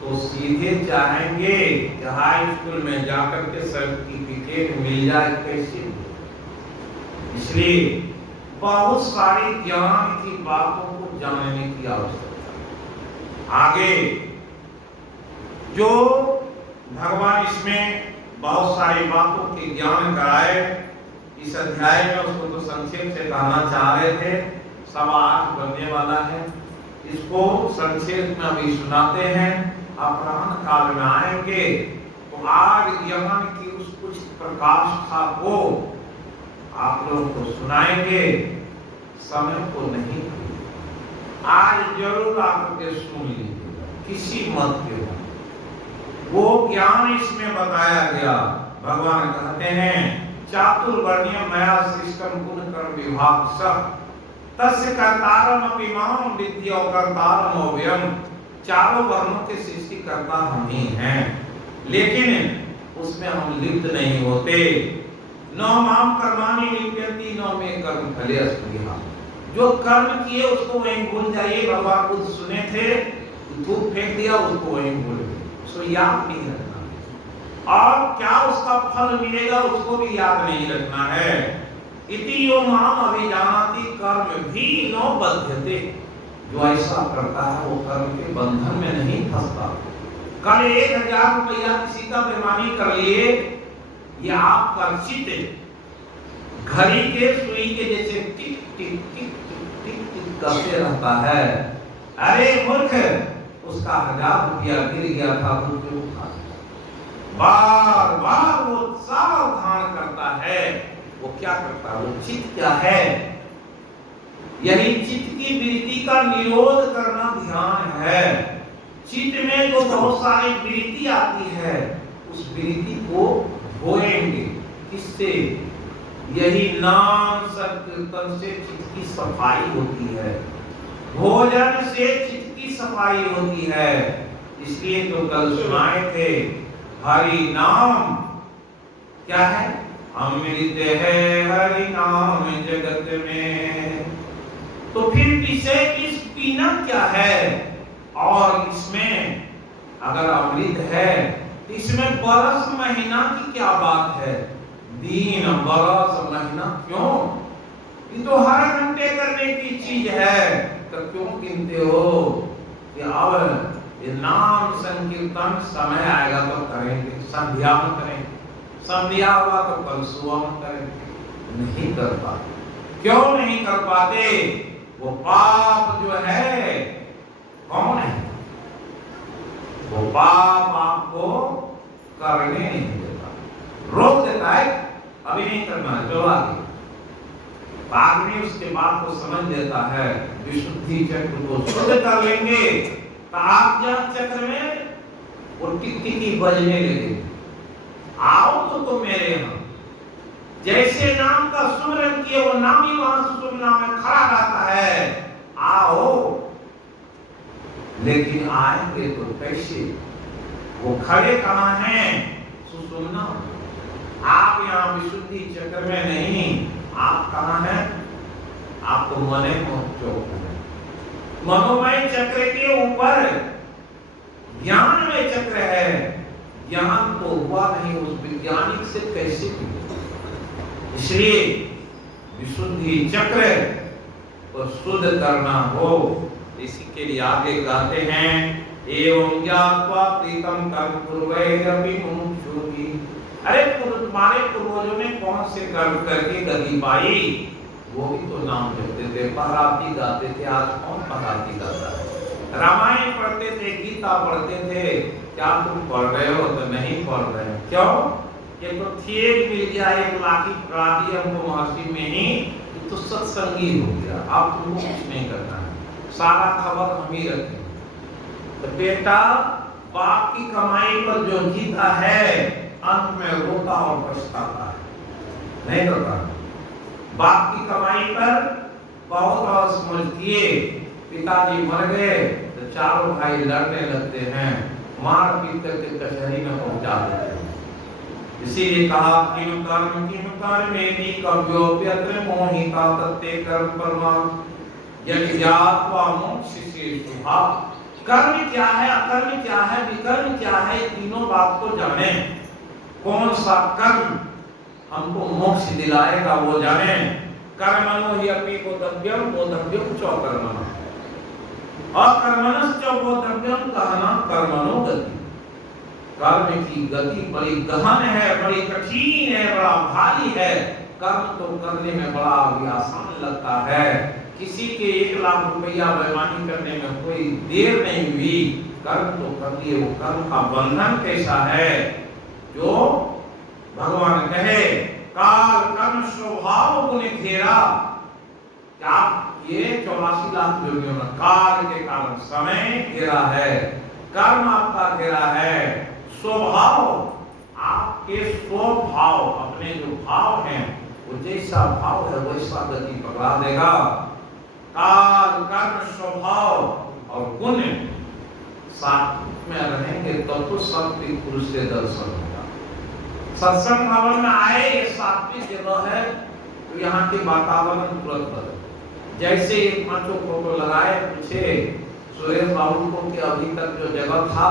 तो सीधे चाहेंगे कि हाई स्कूल में जाकर के सर्टिफिकेट मिल जाए कैसे? इसलिए बहुत सारी ज्ञान की बातों को जानने की आवश्यकता। आगे जो भगवान इसमें बहुत सारी बातों के ज्ञान कराए, इस अध्याय में उसको तो संक्षेप से कहना चाह रहे थे, 8:15 बनने वाला है। इसको संक्षेप में अभी सुनाते हैं, अपराह्न काल में आएंगे तो आज यमन की उस कुछ प्रकाष्ठा को आप लोगों को सुनाएंगे। समय को नहीं, आज जरूर आकर सुन लीजिएगा, किसी मत के वो ज्ञान इसमें बताया गया। भगवान कहते हैं चातुर्वर्ण्य मया सृष्टम गुण कर्म विभाग सब तस्य कर्तारम अपि माम विद्यो कर्तारम अव्ययम। चारों वर्णों के सृष्टि करता हम ही हैं, लेकिन उसमें हम लिप्त नहीं होते। न माम कर्माणि लिप्यन्ति न मे कर्म फले स्पृहा। जो कर्म किए उसको वहीं भूल जाइए। भगवान खुद सुने थे, धूप फेंक दिया, उसको वहीं भूल गए, उसको याद नहीं रखना। और क्या उसका फल मिलेगा उसको भी याद नहीं रखना है। इति यो माम अभिजानाति कर्म भी नो बध्यते। जो ऐसा करता है वो कर्म के बंधन में नहीं फंसता। कल 1000 रुपया किसी का बेईमानी कर लिए, ये आपका चित्त घड़ी के सुई के जैसे टिक टिक टिक टिक टिक टिक करते रहता है। अरे मूर्ख, उसका 1000 रुपया गिर गया था, तुझे उठा, बार बार वो सावधान करता है। वो क्या करता है? वो चित्त क्या है? यही चित्त की वृत्ति का निरोध करना ध्यान है। चित्त में जो बहुत सारी वृत्ति आती है, उस वृत्ति को धोएंगे। किससे? यही नाम संकीर्तन से चित्त की सफाई होती है, भोजन से चित्त की सफाई होती है। इसलिए तो कल सुनाए थे, हरि नाम क्या है? अमृत है हरि नाम जगत में। तो फिर विषय इस पीना क्या है? और इसमें अगर अमृत है तो इसमें बरस महीना की क्या बात है? दिन बरस महीना क्यों? ये तो हर घंटे करने की चीज है, तो क्यों गिनते हो? कि अब ये नाम संकीर्तन समय आएगा तो करेंगे, संध्या में करेंगे, संध्या हुआ तो कल सुबह में करेंगे। नहीं कर पाते। क्यों नहीं कर पाते? वो पाप जो है कौन है? वो पाप आपको करने नहीं देता, रोक देता है, अभी नहीं करना है, चलो आगे। आदमी उसके बात को समझ लेता है, विशुद्धि चक्र को शुद्ध कर लेंगे तो आप जब चक्र में वो टिकटिकी बजने लगे, आओ तो मेरे यहाँ। जैसे नाम का सुमरन किए वो नाम ही वहां सुषुम्ना में खड़ा रहता है, आओ। लेकिन आएंगे तो कैसे? वो खड़े कहाँ हैं? सुषुम्ना। आप यहाँ विशुद्धि चक्र में नहीं, आप कहाँ हैं? आप तो मने चौक में, मनोमय चक्र के ऊपर ज्ञान में चक्र है। ज्ञान तो हुआ नहीं, उस वैज्ञानिक से कैसे हुआ? इसलिए विशुद्धि चक्र को शुद्ध करना हो, इसी के लिए आगे कहते हैं, एवं ज्ञात्वा प्रीतम कर्म पूर्वैरपि मुमुक्षुः। अरे तुम्हारे पूर्वजों ने कौन से कर्म करके गति पाई? वो भी तो नाम जपते थे, पराती गाते थे। आज कौन पराती गाता है? रामायण पढ़ते थे, गीता पढ़ते थे। क्या तुम पढ़ रहे हो? तो नहीं पढ़ रहे हो। क्यों? ये तो थिएट मिल गया, एक लाठी पढ़ा दी हमको महर्षि में ही, तो सत्संगी हो गया। अब तुमको कुछ नहीं करना है, सारा खबर हम ही रखें। तो बेटा, बाप की कमाई पर जो जीता है, अंत में रोता और पछताता है, नहीं रोता। बाप की कमाई पर बहुत और समझ किए, पिताजी मर गए तो चारों भाई लड़ने लगते हैं, मार पीट करके कचहरी में पहुंचा देते हैं। इसीलिए कहा, किम कर्म मेति कव्योप्यत्र मोहिता तत्ते कर्म परमार्थ यदि ज्ञात्वा मोक्षसे शुभा। कर्म क्या है, अकर्म क्या है, विकर्म क्या है, तीनों बात को जाने। कौन सा कर्म हमको मोक्ष दिलाएगा वो जाने। कर्मणो हि अपि बोधव्यम बोधव्यम च कर्मणो, अकर्मणश्च बोधव्यम कहना कर्मणो गति। कर्म की गति बड़ी गहन है, बड़ी कठिन है, बड़ा भारी है। कर्म तो करने में बड़ा आसान लगता है। किसी के 1 लाख रुपया बेईमानी करने में कोई देर नहीं हुई, कर्म तो कर लिए। वो कर्म का बंधन कैसा है? जो भगवान कहे, काल कर्म स्वभाव गुण घेरा। क्या ये 84 लाख योगियों में काल के कारण समय घेरा है, कर्म आपका घेरा है, स्वभाव आपके स्वभाव, अपने जो भाव हैं वो जैसा भाव है वैसा गति पकड़ा देगा। काल कर्म स्वभाव और गुण साथ में रहेंगे तो शक्ति पुरुष से दर्शन होगा। सत्संग भवन में आए, ये सात्विक जगह है, तो यहाँ के वातावरण तुरंत बदल। जैसे एक पांचों फोटो लगाए, पूछे सुरेश बाबू को कि अभी तक जो जगह था,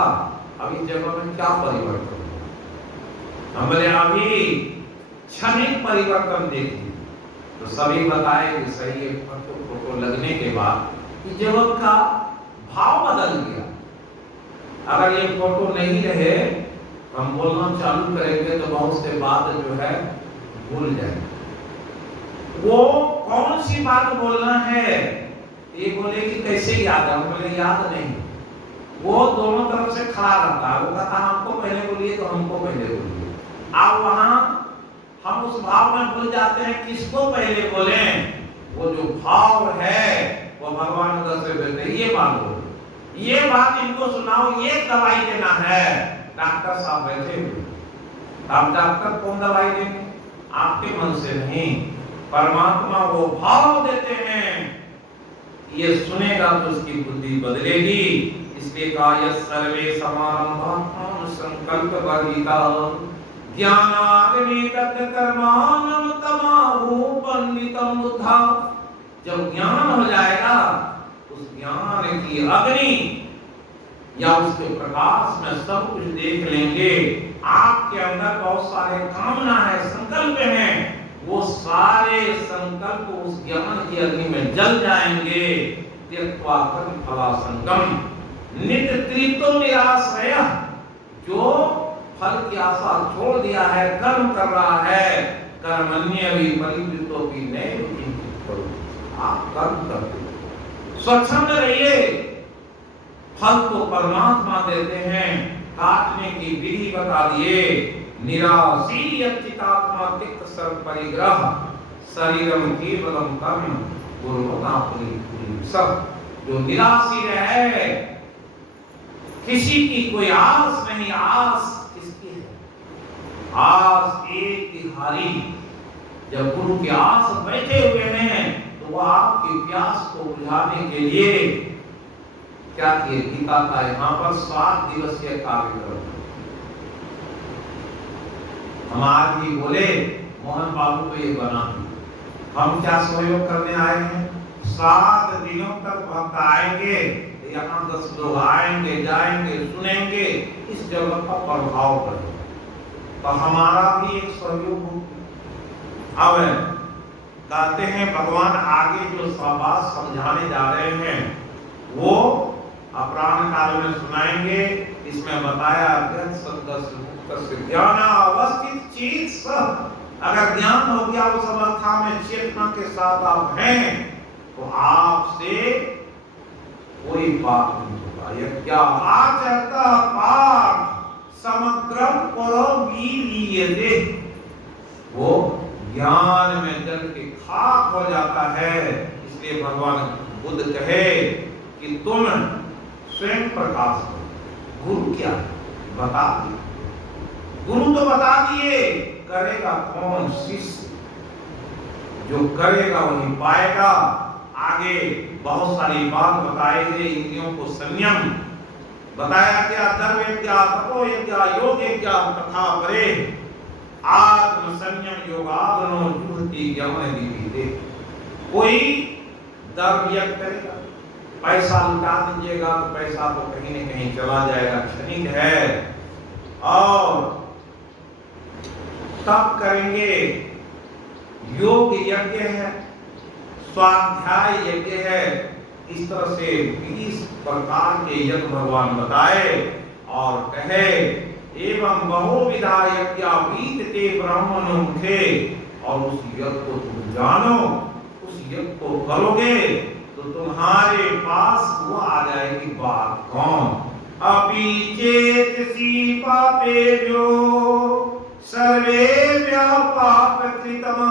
अभी जगह में क्या परिवर्तन हुआ? हम बोले अभी क्षणिक परिवर्तन देखिए। तो सभी बताए कि सही है, फोटो लगने के बाद कि जगह का भाव बदल गया। अगर ये फोटो नहीं रहे, हम बोलना चालू करेंगे तो बहुत से बात जो है भूल जाएंगे। वो कौन सी बात बोलना है, ये बोले कि कैसे याद है? बोले याद नहीं। वो दोनों तरफ से खड़ा रहता है, वो कहता हमको पहले बोलिए तो हमको पहले बोलिए। अब वहां हम उस भाव में भूल जाते हैं किसको पहले बोले। वो जो भाव है वो भगवान उधर से बोलते, ये बात बोलो, ये बात इनको सुनाओ, ये दवाई देना है। डॉक्टर साहब बैठे हुए, अब डॉक्टर कौन दवाई देंगे? आपके मन से नहीं, परमात्मा वो भाव देते हैं, ये सुनेगा तो उसकी बुद्धि बदलेगी। इसलिए कहा यत् सर्वे समारंभाः संकल्प वर्जिता ज्ञानाग्नि तत् कर्माणं तमाहु पंडितम् बुद्धा। जब ज्ञान हो जाएगा, उस ज्ञान की अग्नि या उसके प्रकाश में सब कुछ देख लेंगे। आपके अंदर बहुत सारे कामना है, संकल्प हैं, वो सारे संकल्प उस ज्ञान की अग्नि में जल जाएंगे। त्यक्त्वा कर्म फलासंगम नित्य तृप्तो निराश्रयः, जो फल की आशा छोड़ दिया है, कर्म कर रहा है, कर्मण्य भी परिवृत्तो भी नैव किंचित् करो। आप कर्म करते स्वच्छंद रहिए, फल तो परमात्मा देते हैं, काटने की विधि बता दिए। निराशीयचितात्मा तिक्त सर्व परिग्रह शरीरम केवलम कर्म गुरुवता पुरी। सब जो निराशीर है, किसी की कोई आस नहीं। आस किसकी है? आस एक तिहारी। जब गुरु के आस बैठे हुए हैं, तो वह आपकी प्यास को बुझाने के लिए क्या किए? गीता का यहाँ पर 7 दिवसीय कार्यक्रम। हम आज भी बोले मोहन बाबू को ये बना, हम क्या सहयोग करने आए हैं? 7 दिनों तक भक्त आएंगे, यहाँ 10 लोग आएंगे, जाएंगे, सुनेंगे, इस जगत का प्रभाव पड़ेगा, तो हमारा भी एक सहयोग हो। अब कहते हैं भगवान आगे जो बात समझाने जा रहे हैं वो अपराह्न काल में सुनाएंगे। इसमें बताया ज्ञान अवस्थित चित सब, अगर ज्ञान हो गया उस अवस्था में चेतना के साथ आप हैं, तो आपसे कोई पाप नहीं होगा। यह क्या आचरता पाप समग्रम परो वीर्यते, वो ज्ञान में जल के खाक हो जाता है। इसलिए भगवान बुद्ध कहे कि तुम स्वयं प्रकाश करो। गुरु क्या बता दिए, गुरु तो बता दिए, करेगा कौन? शिष्य। जो करेगा वही पाएगा। आगे बहुत सारी बात बताए गए, इंद्रियों को संयम बताया गया, धर्म यज्ञ, तपो यज्ञ, योग यज्ञ तथा परे आत्म संयम योगाग्नो जुहति ज्ञान दीपिते। कोई धर्म यज्ञ करेगा, पैसा लुटा दीजिएगा तो पैसा तो कहीं न कहीं चला जाएगा, क्षणिक है। और तप करेंगे, योग यज्ञ है, स्वाध्याय यज्ञ है। इस तरह से 20 प्रकार के यज्ञ भगवान बताए और कहे एवं बहुविधा यज्ञ वीतते ब्राह्मणों मुखे। और उस यज्ञ को तुम जानो, उस यज्ञ को करोगे तो तुम्हारे पास वो आ जाएगी बात। कौन? अपि चेतसि पापेभ्यो सर्वे पाप कृतम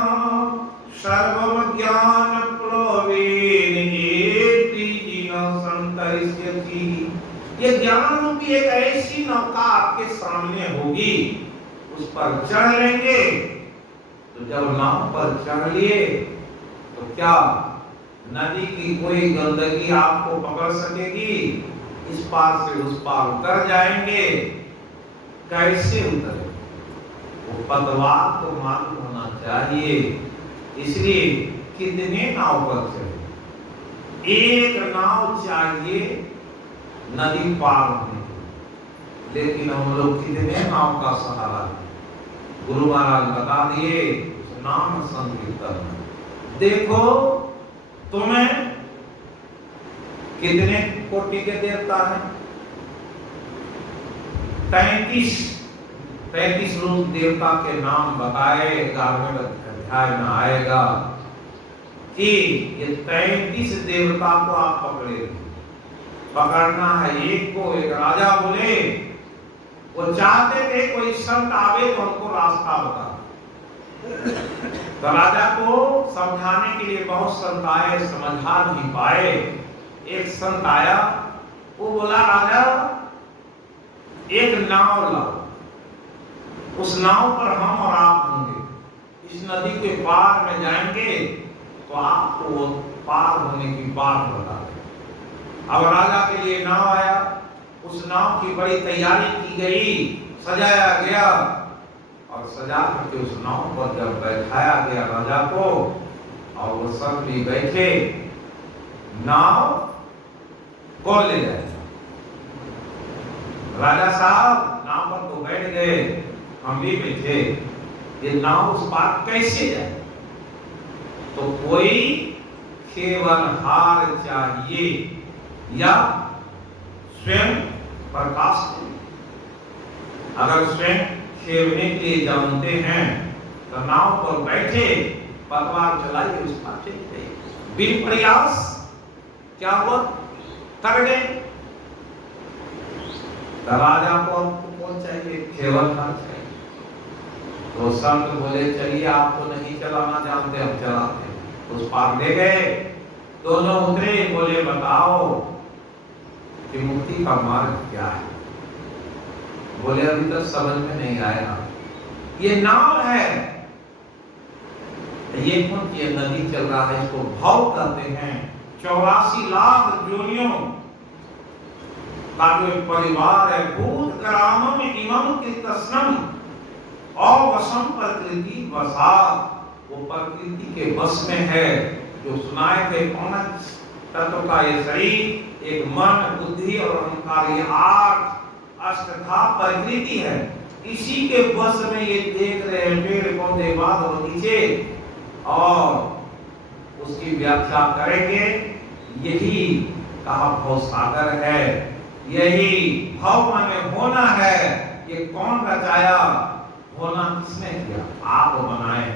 सर्वम ज्ञान प्लवेन संतरिष्यति। ये ज्ञान रूपी एक ऐसी नौका आपके सामने होगी, उस पर चढ़ लेंगे। तो जब नाव पर चढ़ लिए तो क्या नदी की कोई गंदगी आपको पकड़ सकेगी? इस पार से उस पार उतर जाएंगे। कैसे उतरे? वो पतवार तो मालूम होना चाहिए। इसलिए कितने नाव पर चले? एक नाव चाहिए नदी पार होने के, लेकिन हम लोग कितने नाव का सहारा लें? गुरु महाराज बता दिए, नाम संकीर्तन। देखो तुम्हें कितने कोटि के देवता हैं? 33 लोग देवता के नाम बताए। 11वें अध्याय में आएगा कि ये 33 देवता को आप पकड़े, पकड़ना है एक को। एक राजा बोले, वो चाहते थे कोई संत आवे तो हमको रास्ता बता। तो राजा को समझाने के लिए बहुत संत आए, समझा नहीं पाए। एक संत आया, वो बोला राजा एक नाव लाओ, उस नाव पर हम और आप होंगे, इस नदी के पार में जाएंगे तो आपको वो पार होने की बात बता दें। अब राजा के लिए नाव आया, उस नाव की बड़ी तैयारी की गई, सजाया गया और सजा करके उस नाव पर जब बैठाया गया राजा को और वो सब भी बैठे, नाव कौन ले जाए? राजा साहब नाव पर तो बैठ गए, हम भी बैठे, ये नाव उस पार कैसे जाए? तो कोई खेवनहार चाहिए या स्वयं प्रकाश। अगर स्वयं खेवने के लिए जानते हैं तो नाव पर बैठे, पतवार चलाइए, उस पार चले गए बिन प्रयास। क्या हुआ? कर गए। राजा को कौन चाहिए? खेवनहार चाहिए। तो संत बोले चलिए, आप तो नहीं चलाना जानते, हम चलाते हैं। उस पार ले गए, दोनों उतरे, बोले बताओ कि मुक्ति का मार्ग क्या है? बोले अभी तक समझ में नहीं आया। ये नाव है, ये कौन? ये नदी चल रहा है, इसको भाव कहते हैं। 84 लाख योनियों का जो परिवार है, भूत ग्रामम इमं कीर्तस्नम अवशम प्रकृति वसात, वो प्रकृति के वश में है। जो सुनाए थे 5 तत्व का ये शरीर, एक मन, बुद्धि और अहंकार, ये 8 अष्टधा प्रकृति है। इसी के वश में ये देख रहे हैं पेड़ पौधे बाग बगीचे, और उसकी व्याख्या करेंगे। यही कहा भव सागर है, यही भव माने होना है। ये कौन बचाया? होना किसने किया? आप बनाए,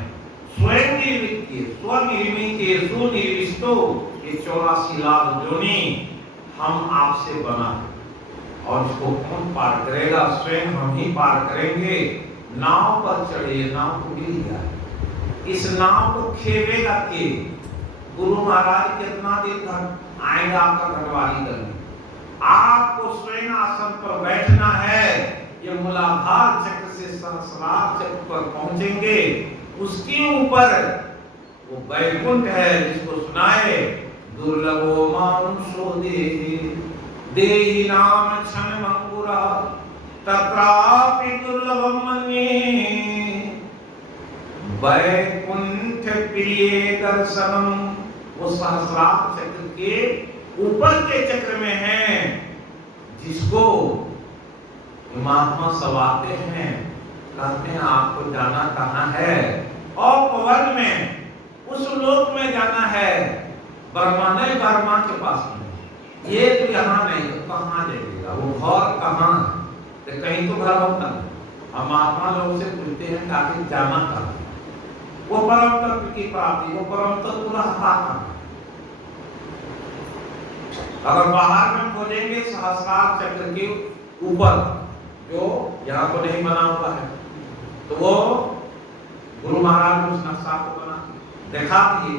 स्वयं निर्मित किए, स्वनिर्मित सुनिर्मितो। ये 84 लाख योनि हम आपसे बना है, और इसको कौन पार करेगा? स्वयं हम ही पार करेंगे। नाव पर चढ़े, नाव को गिर जाए, इस नाव को खेवेगा के? गुरु महाराज कितना देर तक आएगा आपका घटवारी करने? आपको स्वयं आसन पर बैठना है। ये मूलाधार चक्र से सहस्रार चक्र पर पहुंचेंगे, उसके ऊपर वो वैकुंठ है जिसको सुनाए, दुर्लभो मानुषो देहि देहि नाम क्षण मंगुरा तत्रापि दुर्लभम मन्ये वैकुंठ प्रिय दर्शनम। वो सहस्रार चक्र के ऊपर के चक्र में है, जिसको महात्मा सब आते हैं, कहते हैं आपको जाना कहाँ है? और पवन में, उस लोक में जाना है। ब्रह्मा नहीं, ब्रह्मा के पास नहीं, ये तो यहाँ नहीं, तो कहाँ जाएगा? वो घर कहाँ? तो कहीं तो घर होता है। हम महात्मा लोग से पूछते हैं कि आखिर जाना कहाँ? वो परम तत्व की प्राप्ति, वो परम तत्व रहता कहाँ? अगर बाहर में खोजेंगे सहस्रार चक्र के ऊपर, जो यहाँ को नहीं बना हुआ है, तो वो गुरु महाराज ने उस नक्शा को बना दिखा दिए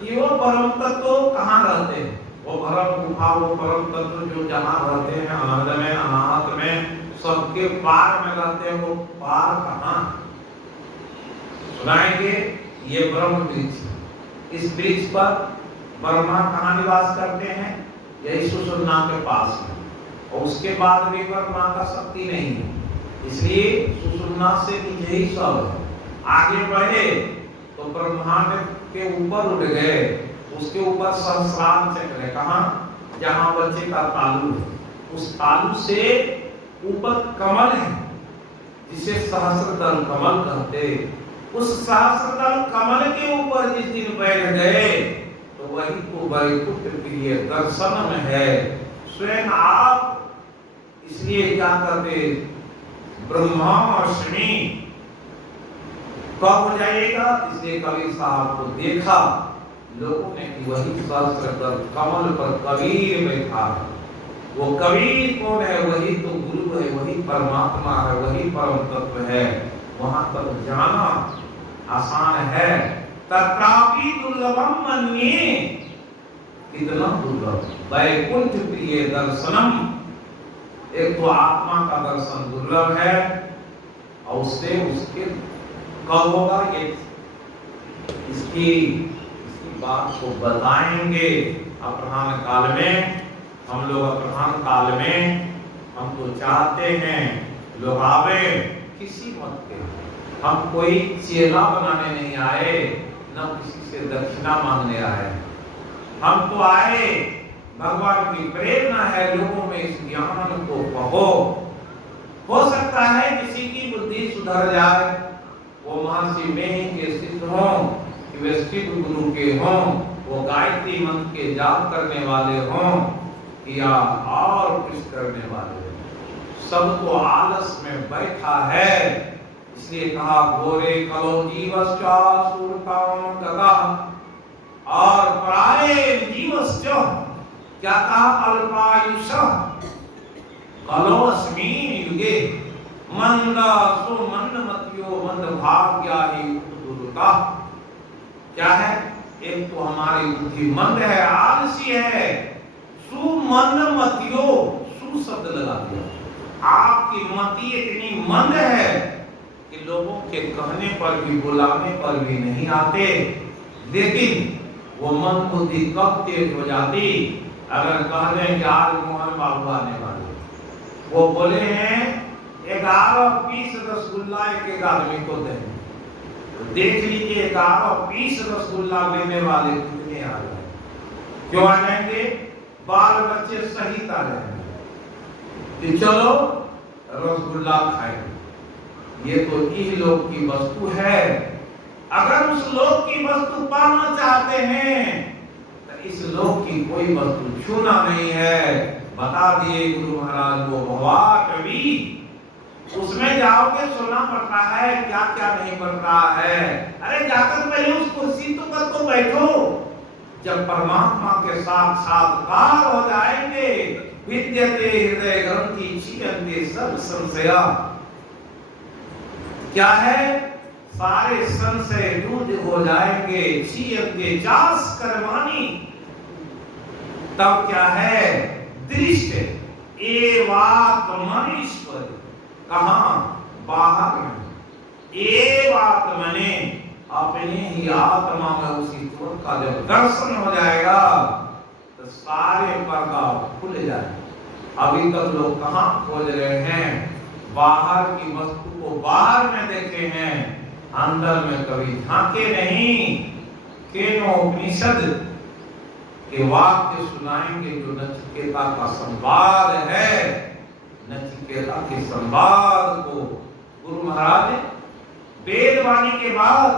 कि वो परम तत्व कहाँ रहते हैं। वो भरम गुफा, वो परम तत्व जो जहाँ रहते हैं, आनंद में, अनाहत में, सबके पार में रहते हैं, वो पार कहाँ? सुनाएंगे। ये ब्रह्म वृक्ष, इस वृक्ष पर ब्रह्मा कहाँ निवास करते हैं? यही सुषुम्ना के पास में। और उसके बाद भी ब्रह्मा का शक्ति नहीं है, इसलिए सुषुम्ना से नीचे ही सब है। आगे बढ़े तो ब्रह्मांड के ऊपर उड़ गए, उसके ऊपर सहस्रार चक्र है। कहाँ? जहां बच्चे का तालु है, उस तालु से ऊपर कमल है जिसे सहस्त्रदल कमल कहते। उस सहस्त्रदल कमल के ऊपर जिस दिन बैठ गए तो वही तो वैकुंठ प्रिय दर्शन में है स्वयं आप। इसलिए क्या करते, ब्रह्माष्टमी कब हो जाएगा? इसलिए कबीर साहब को देखा लोगों ने कि वही सहस्त्रदल कमल पर कबीर बैठा है। वो कबीर कौन है? वही तो गुरु है, वही परमात्मा है, वही परम तत्व है। वहां तक जाना आसान है। तथापि दुर्लभम मन्ये, कितना दुर्लभ। वैकुंठ प्रिय दर्शनम, एक तो आत्मा का दर्शन दुर्लभ है और उसके कब होगा ये इसकी बात को बताएंगे अपराह्न काल में। हम लोग अपराह्न काल में हम तो चाहते हैं लोग आवे किसी मत के, हम कोई चेला बनाने नहीं आए, न किसी से दक्षिणा मांगने आए। हम तो आए, भगवान की प्रेरणा है लोगों में इस ज्ञान को कहो। हो सकता है किसी की बुद्धि सुधर जाए, वो महर्षि मेही के सिद्ध हों, वे शिव गुरु के हों, वो गायत्री मंत्र के जाप करने वाले हों या और कुछ करने वाले हों। सब तो आलस में बैठा है। इसलिए कहा घोरे कलो जीवश्चा सुरताम गदा, और प्राये जीवश्च, क्या कहा? अल्पायुष कलो अस्मिन् युगे मंदा सो मंद मतियो मंद भाग्या ही दुर्गा। क्या है? एक तो हमारी बुद्धि मंद है, आलसी है। सुमंद मतियो, सु शब्द लगा दिया। आपकी मति इतनी मंद है कि लोगों के कहने पर भी, बुलाने पर भी नहीं आते। लेकिन वो मन बुद्धि कब तेज हो जाती? अगर कह दें कि आज मोहन बाबू आने वाले, वो बोले हैं 11 पीस रसगुल्ला एक आदमी को दें, देख लीजिए 11 पीस रसगुल्ला लेने वाले कितने आ जाए। क्यों आ जाएंगे? बाल बच्चे सहित आ जाएंगे कि चलो रसगुल्ला खाएंगे। ये तो इस लोक की वस्तु है। अगर उस लोक की वस्तु पाना चाहते हैं तो इस लोक की कोई वस्तु छूना नहीं है। बता दिए गुरु महाराज को, भवा कवि उसमें जाओगे सुनना पड़ता है, क्या क्या नहीं पड़ रहा है। अरे जाकर पहले उस कुर्सी तो पर तो बैठो। जब परमात्मा के साक्षात्कार हो जाएंगे, विद्यते हृदय ग्रंथि छिद्यन्ते सब संशय। क्या है? सारे संशय दूर हो जाएंगे। छिद्यन्ते चास कर्माणि, तब क्या है? दृष्ट एवात्मनीश्वर। कहां? बाहर में। एवात्मने, अपने ही आत्मा में उसी तत्व का जब दर्शन हो जाएगा तो सारे पर्दा खुल जाए। अभी तक लोग कहां खोज रहे हैं? बाहर की वस्तु को बाहर में देखे हैं, अंदर में कभी झांके नहीं। केनो उपनिषद के वाक्य सुनाएंगे जो नचिकेता का संवाद है। नचिकेता के संवाद को गुरु महाराज वेदवाणी के बाद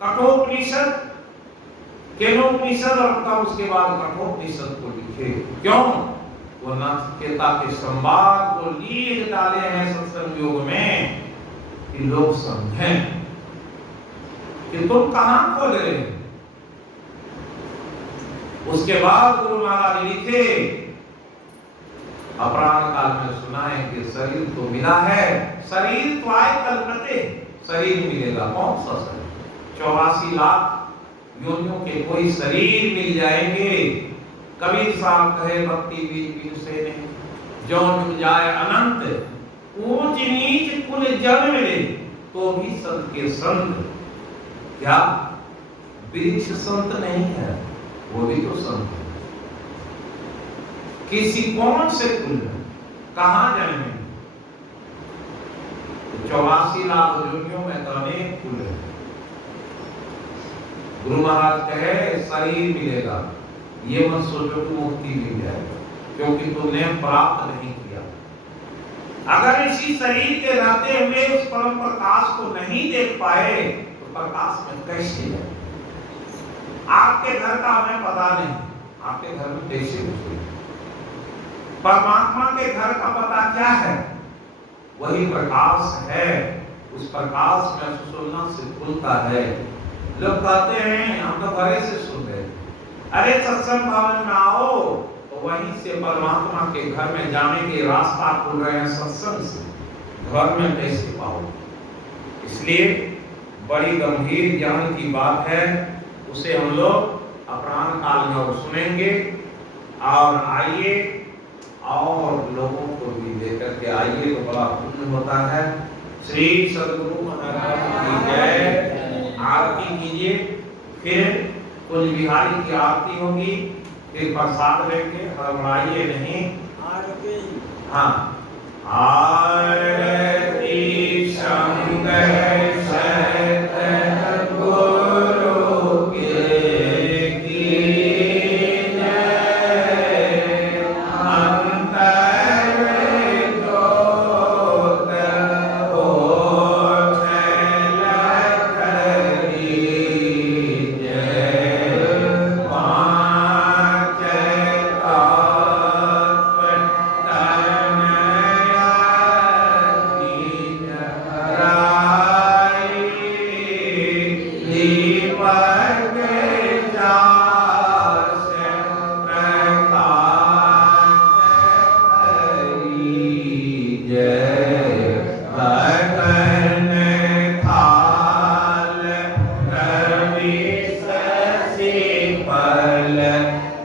कठोपनिषद, केनोपनिषद और तब उसके बाद कठोपनिषद को लिखे। क्यों? वो नचिकेता के संवाद को लिख डाले हैं सत्संग योग में कि लोग समझें कि तुम कहां खोज रहे हो। उसके बाद गुरु महाराज लिखे, अपराह्न काल में सुनाए कि शरीर तो मिला है, शरीर तो आए कलकते, शरीर मिलेगा। कौन सा शरीर? 84 लाख योनियों के कोई शरीर मिल जाएंगे। कबीर साहब कहे भक्ति बीज बीज से नहीं, जो जुड़ जाए अनंत, ऊंच नीच कुल जन मिले तो भी संत के संत। क्या वृक्ष संत नहीं है? वो भी तो संत है। किसी कौन से कुल में कहां जन्मे? 84 लाख योनियों में तो अनेक कुल है। गुरु महाराज कहे शरीर मिलेगा, ये मत सोचो कि मुक्ति मिल जाएगा, क्योंकि तुमने प्राप्त नहीं किया। अगर इसी शरीर के रहते हुए उस परम प्रकाश को नहीं देख पाए तो प्रकाश में कैसे जाए? आपके घर का हमें पता नहीं, आपके घर में कैसे घुसे? परमात्मा के घर का पता क्या है? वही प्रकाश है, उस प्रकाश में सुनना से खुलता है। लोग कहते हैं हम तो घरे से सुन रहे, अरे सत्संग भवन में आओ तो वहीं से परमात्मा के घर में जाने के रास्ता खुल रहे हैं सत्संग से, घर में कैसे पाओ? इसलिए बड़ी गंभीर ज्ञान की बात है, उसे हम लोग अपराह्न काल में सुनेंगे। और आइए और लोगों को भी लेकर के आइए तो बड़ा पुण्य होता है। श्री सद्गुरु महाराज की जय। आरती कीजिए, फिर कुल बिहारी की आरती होगी, फिर प्रसाद लेंगे, हड़बड़ाइए नहीं। हाँ, आरती शंकर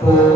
for